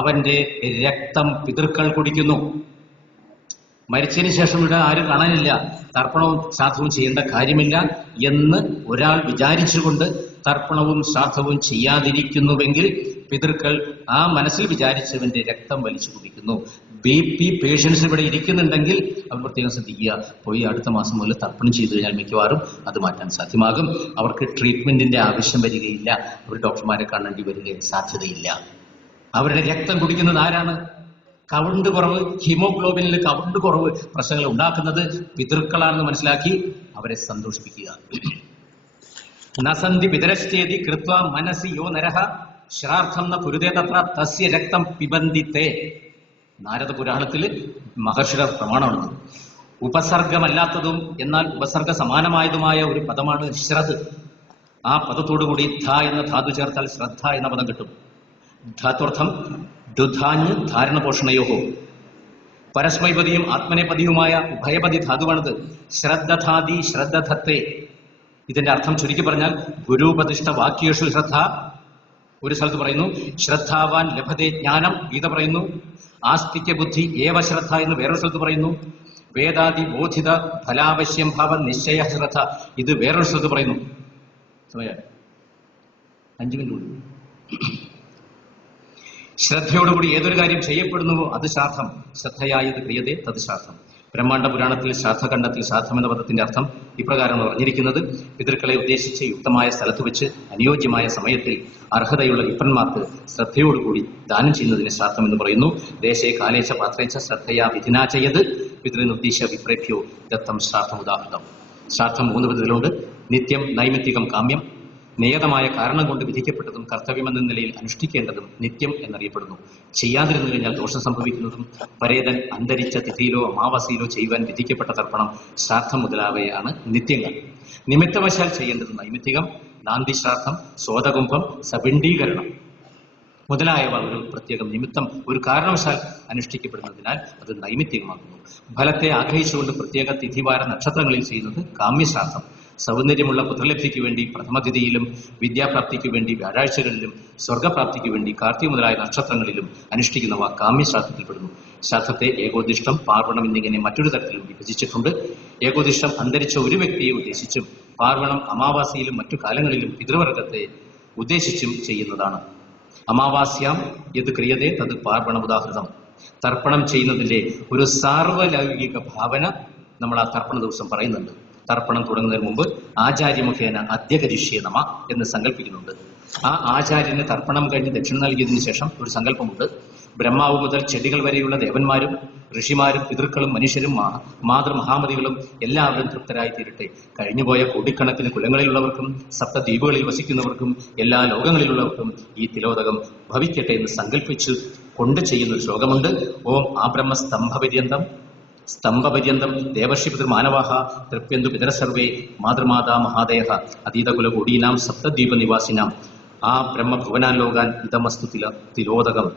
അവന്റെ രക്തം പിതൃക്കൾ കുടിക്കുന്നു. മരിച്ചതിന് ശേഷം ഇവിടെ ആരും കാണാനില്ല, തർപ്പണവും ശ്രാദ്ധവും ചെയ്യേണ്ട കാര്യമില്ല എന്ന് ഒരാൾ വിചാരിച്ചുകൊണ്ട് തർപ്പണവും ശ്രാദ്ധവും ചെയ്യാതിരിക്കുന്നുവെങ്കിൽ പിതൃക്കൾ ആ മനസ്സിൽ വിചാരിച്ചവന്റെ രക്തം വലിച്ചു കുടിക്കുന്നു. BP പേഷ്യൻസ് ഇവിടെ ഇരിക്കുന്നുണ്ടെങ്കിൽ അവർ പ്രത്യേകം ശ്രദ്ധിക്കുക. പോയി അടുത്ത മാസം മുതൽ തർപ്പണം ചെയ്തു കഴിഞ്ഞാൽ മിക്കവാറും അത് മാറ്റാൻ സാധ്യമാകും. അവർക്ക് ട്രീറ്റ്മെന്റിന്റെ ആവശ്യം വരികയില്ല. അവർ ഡോക്ടർമാരെ കാണേണ്ടി വരികയും സാധ്യതയില്ല. അവരുടെ രക്തം കുടിക്കുന്നത് ആരാണ്? കൗണ്ട് കുറവ്, ഹീമോഗ്ലോബിനിൽ കൗണ്ട് കുറവ് പ്രശ്നങ്ങൾ ഉണ്ടാക്കുന്നത് പിതൃക്കളാണെന്ന് മനസ്സിലാക്കി അവരെ സന്തോഷിപ്പിക്കുക. നസന്തി പിതരശ്ചേതി കൃത്വ മനസി യോ നരഹ ശ്രാർത്ഥം ന കുരുതേ തത്ര തസ്യ രക്തം പിബന്തിത്തേ. നാരദ പുരാണത്തിൽ മഹർഷിയുടെ പ്രമാണമാണ്. ഉപസർഗമല്ലാത്തതും എന്നാൽ ഉപസർഗ സമാനമായതുമായ ഒരു പദമാണ് ശ്രദ്ധ. ആ പദത്തോടുകൂടി ധ എന്ന ധാതു ചേർത്താൽ ശ്രദ്ധ എന്ന പദം കിട്ടും. ധാത്വർത്ഥം ദുധാഞ്ഞ് ധാരണപോഷണയോഹോ. പരസ്മൈപതിയും ആത്മനേപതിയുമായ ഉഭയപതി ധാതുവാണിത്. ശ്രദ്ധധാതി ശ്രദ്ധധത്തെ. ഇതിന്റെ അർത്ഥം ചുരുക്കി പറഞ്ഞാൽ ഗുരുപതിഷ്ഠ വാക്യേഷു ശ്രദ്ധ. ഒരു സ്ഥലത്ത് പറയുന്നു ശ്രദ്ധാവാൻ ലഭതേ ജ്ഞാനം, ഗീത പറയുന്നു. ആസ്തിക്യ ബുദ്ധി ഏവ ശ്രദ്ധ എന്ന് വേറൊരു സ്ഥലത്ത് പറയുന്നു. വേദാദി ബോധിത ഫലാവശ്യം ഭാവ നിശ്ചയ ശ്രദ്ധ, ഇത് വേറൊരു സ്ഥലത്ത് പറയുന്നു. 5 മിനിറ്റ്. ശ്രദ്ധയോടുകൂടി ഏതൊരു കാര്യം ചെയ്യപ്പെടുന്നുവോ അത് ശ്രാദ്ധം. ശ്രദ്ധയായത് ക്രിയതേ തത് ശ്രാദ്ധം. ബ്രഹ്മാണ്ഡ പുരാണത്തിൽ ശ്രാദ്ധഖണ്ഡത്തിൽ ശ്രാദ്ധം എന്ന പദത്തിന്റെ അർത്ഥം ഇപ്രകാരമാണ് പറഞ്ഞിരിക്കുന്നത്: പിതൃക്കളെ ഉദ്ദേശിച്ച് യുക്തമായ സ്ഥലത്ത് വെച്ച് അനുയോജ്യമായ സമയത്തിൽ അർഹതയുള്ള വിപ്രന്മാർക്ക് ശ്രദ്ധയോടുകൂടി ദാനം ചെയ്യുന്നതിന് ശ്രാദ്ധം എന്ന് പറയുന്നു. ദേശേ കാലേച്ച പാത്രേച്ച ശ്രദ്ധയാ വിധിനാചയത് പിതൃനിർദ്ദേശ വിപ്രേഭ്യോ ദത്തം ശ്രാദ്ധം ഉദാഹൃതം. ശ്രാദ്ധം 3 വിധത്തിലുണ്ട്. നിത്യം, നൈമിത്തികം, കാമ്യം. നിയതമായ കാരണം കൊണ്ട് വിധിക്കപ്പെട്ടതും കർത്തവ്യമെന്ന നിലയിൽ അനുഷ്ഠിക്കേണ്ടതും നിത്യം എന്നറിയപ്പെടുന്നു. ചെയ്യാതിരുന്നു കഴിഞ്ഞാൽ ദോഷം സംഭവിക്കുന്നതും പരേതൻ അന്തരിച്ച തിഥിയിലോ അമാവാസിയിലോ ചെയ്യുവാൻ വിധിക്കപ്പെട്ട തർപ്പണം, ശ്രാദ്ധം മുതലായവയാണ് നിത്യങ്ങൾ. നിമിത്തവശാൽ ചെയ്യേണ്ടത് നൈമിത്തികം, നാന്തി ശ്രാദ്ധം, സ്വതകുംഭം, സപിണ്ഡീകരണം മുതലായവ ഒരു പ്രത്യേകം നിമിത്തം, ഒരു കാരണവശാൽ അനുഷ്ഠിക്കപ്പെടുന്നതിനാൽ അത് നൈമിത്തികമാകുന്നു. ഫലത്തെ ആഗ്രഹിച്ചുകൊണ്ട് പ്രത്യേക തിഥിവാര നക്ഷത്രങ്ങളിൽ ചെയ്യുന്നത് കാമ്യശ്രാദ്ധം. സൗന്ദര്യമുള്ള പുത്രലബ്ധിക്ക് വേണ്ടി പ്രഥമതിഥിയിലും വിദ്യാപ്രാപ്തിക്ക് വേണ്ടി വ്യാഴാഴ്ചകളിലും സ്വർഗപ്രാപ്തിക്ക് വേണ്ടി കാർത്തിക മുതലായ നക്ഷത്രങ്ങളിലും അനുഷ്ഠിക്കുന്നവ കാമ്യശ്രാദ്ധത്തിൽപ്പെടുന്നു. ശ്രാദ്ധത്തെ ഏകോദിഷ്ടം, പാർവണം എന്നിങ്ങനെ മറ്റൊരു തരത്തിലും വിഭജിച്ചിട്ടുണ്ട്. ഏകോദിഷ്ടം അന്തരിച്ച ഒരു വ്യക്തിയെ ഉദ്ദേശിച്ചും പാർവണം അമാവാസിയിലും മറ്റു കാലങ്ങളിലും പിതൃവർഗത്തെ ഉദ്ദേശിച്ചും ചെയ്യുന്നതാണ്. അമാവാസ്യാം യത് ക്രിയതേ തത് പാർവണമുദാഹൃതം. തർപ്പണം ചെയ്യുന്നതിന്റെ ഒരു സാർവലൗകിക ഭാവന നമ്മൾ ആ തർപ്പണ ദിവസം പറയുന്നുണ്ട്. തർപ്പണം തുടങ്ങുന്നതിന് മുമ്പ് ആചാര്യമുഖേന അദ്യ കരിഷ്യേ നമ എന്ന് സങ്കല്പിക്കുന്നുണ്ട്. ആ ആചാര്യന് തർപ്പണം കഴിഞ്ഞ് ദക്ഷിണ നൽകിയതിനു ശേഷം ഒരു സങ്കല്പമുണ്ട്. ബ്രഹ്മാവ് മുതൽ ചെടികൾ വരെയുള്ള ദേവന്മാരും ഋഷിമാരും പിതൃക്കളും മനുഷ്യരും മാതൃമഹാമതികളും എല്ലാവരും തൃപ്തരായി തീരട്ടെ. കഴിഞ്ഞുപോയ കോടിക്കണക്കിന് കുലങ്ങളിലുള്ളവർക്കും സപ്തദ്വീപുകളിൽ വസിക്കുന്നവർക്കും എല്ലാ ലോകങ്ങളിലുള്ളവർക്കും ഈ തിലോദകം ഭവിക്കട്ടെ എന്ന് സങ്കല്പിച്ച് കൊണ്ട് ചെയ്യുന്ന ഒരു ശ്ലോകമുണ്ട്. ഓം ആബ്രഹ്മ സ്തംഭപര്യന്തം ദേവർഷി പിതൃമാനവാഹ തൃപ്യന്തു പിതരസർവേ മാതൃമാതാ മഹാദേഹ അതീതകുലകൂടീനാം സപ്തദ്വീപ നിവാസിനാം ആ ബ്രഹ്മഭുവനാൻ ലോകാൻ ഇതമസ്തു തിലോദകം.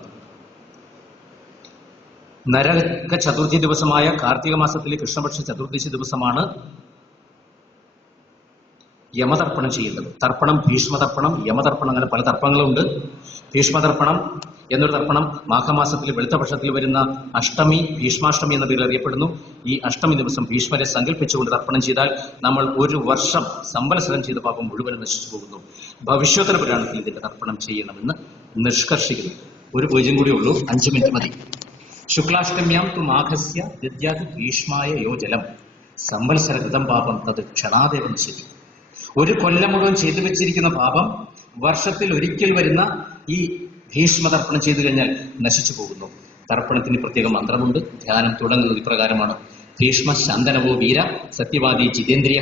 നരക ചതുർത്ഥി ദിവസമായ കാർത്തിക മാസത്തിലെ കൃഷ്ണപക്ഷ ചതുർദശി ദിവസമാണ് യമതർപ്പണം ചെയ്യേണ്ടത്. തർപ്പണം, ഭീഷ്മതർപ്പണം, യമതർപ്പണം, അങ്ങനെ പല തർപ്പങ്ങളുണ്ട്. ഭീഷ്മതർപ്പണം എന്നൊരു തർപ്പണം മാഘമാസത്തിൽ വെളുത്ത പക്ഷത്തിൽ വരുന്ന അഷ്ടമി, ഭീഷ്മാഷ്ടമി എന്ന പേരിൽ അറിയപ്പെടുന്നു. ഈ അഷ്ടമി ദിവസം ഭീഷ്മരെ സങ്കല്പിച്ചുകൊണ്ട് തർപ്പണം ചെയ്താൽ നമ്മൾ ഒരു വർഷം സംവത്സരം ചെയ്ത പാപം മുഴുവനും നശിച്ചു പോകുന്നു. ഭവിഷ്യോത്തര പുരാണത്തിൽ ഇതിന്റെ തർപ്പണം ചെയ്യണമെന്ന് നിഷ്കർഷിക്കുന്നു. ഒരു പൂജ്യം കൂടി ഉള്ളൂ, 5 മിനിറ്റ് മതി. ശുക്ലാഷ്ടമ്യാം തു മാഘസ്യ ദദ്യാത് ഭീഷ്മായ യോജലം സംവത്സര കൃതം പാപം തത് ക്ഷണാദേവ നശ്യതി. ഒരു കൊല്ലം മുഴുവൻ ചെയ്തു വെച്ചിരിക്കുന്ന പാപം വർഷത്തിൽ ഒരിക്കൽ വരുന്ന ഈ ഭീഷ്മതർപ്പണം ചെയ്തു കഴിഞ്ഞാൽ നശിച്ചു പോകുന്നു. തർപ്പണത്തിന് പ്രത്യേക മന്ത്രമുണ്ട്. ധ്യാനം തുടങ്ങുന്നത് ഇപ്രകാരമാണ്: ഭീഷ്മ ശാന്തനവോ വീര സത്യവാദി ജിതേന്ദ്രിയ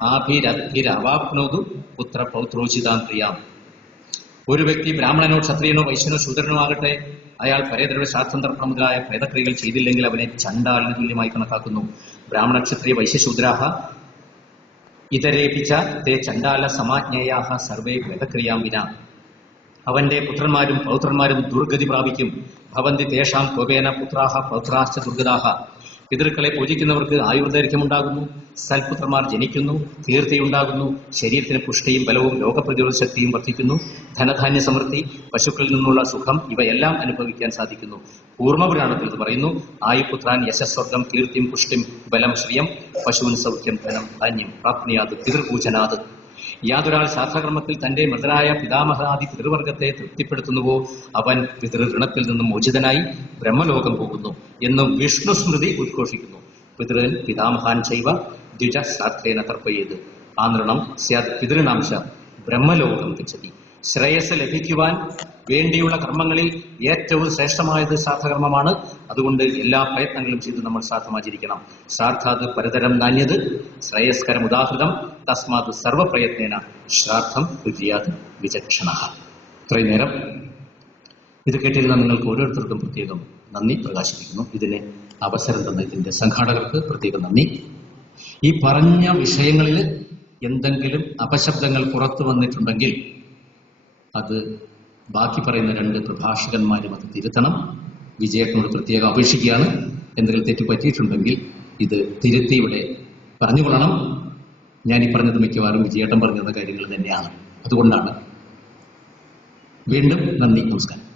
ആഭിരവാപ്നോതു പുത്ര പൗത്രോചിതാം പ്രിയാം. ഒരു വ്യക്തി ബ്രാഹ്മണനോ ക്ഷത്രിയനോ വൈശ്യനോ ശൂദ്രനോ ആകട്ടെ, അയാൾ പരേതരുടെ ശ്രാദ്ധം തർപ്പണം മുതലായ പ്രേതക്രിയകൾ ചെയ്തില്ലെങ്കിൽ അവനെ ചണ്ടാലിന് തുല്യമായി കണക്കാക്കുന്നു. ബ്രാഹ്മണ ക്ഷത്രിയ വൈശ്യശൂദ്രാഹ ഇതരേപിച്ച തേ ചണ്ടാല സമാജ്ഞയാഹ സർവേ പ്രേതക്രിയാം വിന. അവന്റെ പുത്രന്മാരും പൗത്രന്മാരും ദുർഗതി പ്രാപിക്കും. ഭവന്തി തേഷാം കോപേന പുത്രാഹ പൗത്രാശ്ച ദുർഗതാഹ. പിതൃക്കളെ പൂജിക്കുന്നവർക്ക് ആയുർദൈർഘ്യമുണ്ടാകുന്നു, സൽപുത്രന്മാർ ജനിക്കുന്നു, കീർത്തിയുണ്ടാകുന്നു, ശരീരത്തിന് പുഷ്ടിയും ബലവും രോഗപ്രതിരോധ ശക്തിയും വർദ്ധിക്കുന്നു, ധനധാന്യ സമൃദ്ധി, പശുക്കളിൽ നിന്നുള്ള സുഖം ഇവയെല്ലാം അനുഭവിക്കാൻ സാധിക്കുന്നു. പൂർണ്ണപുരാണത്തിൽ ഇത് പറയുന്നു: ആയുപുത്രാൻ യശസ്വർഗം കീർത്തിം പുഷ്ടിം ബലം ശ്രിയം പശുവിൻ സൗഖ്യം ധനം ധാന്യം പ്രാപ്നിയാത് പിതൃപൂജനാത്. യാതൊരാൾ ശ്രാദ്ധകർമ്മത്തിൽ തന്റെ മൃതരായ പിതാമഹാദി പിതൃവർഗത്തെ തൃപ്തിപ്പെടുത്തുന്നുവോ അവൻ പിതൃഋണത്തിൽ നിന്നും മോചിതനായി ബ്രഹ്മലോകം പോകുന്നു എന്ന് വിഷ്ണു സ്മൃതി ഉദ്ഘോഷിക്കുന്നു. പിതൃൻ പിതാമഹാൻ ചൈവ ദ്വിജ ശ്രാദ്ധേന തർപ്പയേത് ആ നൃണം സ്യാത് പിതൃണാംശ ബ്രഹ്മലോകം ഗച്ഛതി. ശ്രേയസ് ലഭിക്കുവാൻ വേണ്ടിയുള്ള കർമ്മങ്ങളിൽ ഏറ്റവും ശ്രേഷ്ഠമായത് ശ്രാദ്ധകർമ്മമാണ്. അതുകൊണ്ട് എല്ലാ പ്രയത്നങ്ങളും ചെയ്ത് നമ്മൾ ശ്രാദ്ധമാചരിക്കണം. ശ്രാദ്ധാത് പരതരം നാന്യത് ശ്രേയസ്കരം ഉദാഹൃതം തസ്മാത് സർവപ്രയത്നേന ശ്രാദ്ധം കുര്യാത് വിചക്ഷണ. ഇത്രയും നേരം ഇത് കേട്ടിരുന്ന നിങ്ങൾക്ക് ഓരോരുത്തർക്കും പ്രത്യേകം നന്ദി പ്രകാശിപ്പിക്കുന്നു. ഇതിന് അവസരം തന്ന ഇതിന്റെ സംഘാടകർക്ക് പ്രത്യേകം നന്ദി. ഈ പറഞ്ഞ വിഷയങ്ങളിൽ എന്തെങ്കിലും അപശബ്ദങ്ങൾ പുറത്തു വന്നിട്ടുണ്ടെങ്കിൽ അത് ബാക്കി പറയുന്ന 2 പ്രഭാഷകന്മാരും അത് തിരുത്തണം. വിജയേട്ടനോട് പ്രത്യേകം അപേക്ഷിക്കുകയാണ്. എന്തെങ്കിലും തെറ്റ് പറ്റിയിട്ടുണ്ടെങ്കിൽ ഇത് തിരുത്തി ഇവിടെ പറഞ്ഞുകൊള്ളണം. ഞാൻ ഈ പറഞ്ഞത് മിക്കവാറും വിജയേട്ടൻ പറഞ്ഞത് കാര്യങ്ങൾ തന്നെയാണ്. അതുകൊണ്ടാണ്. വീണ്ടും നന്ദി, നമസ്കാരം.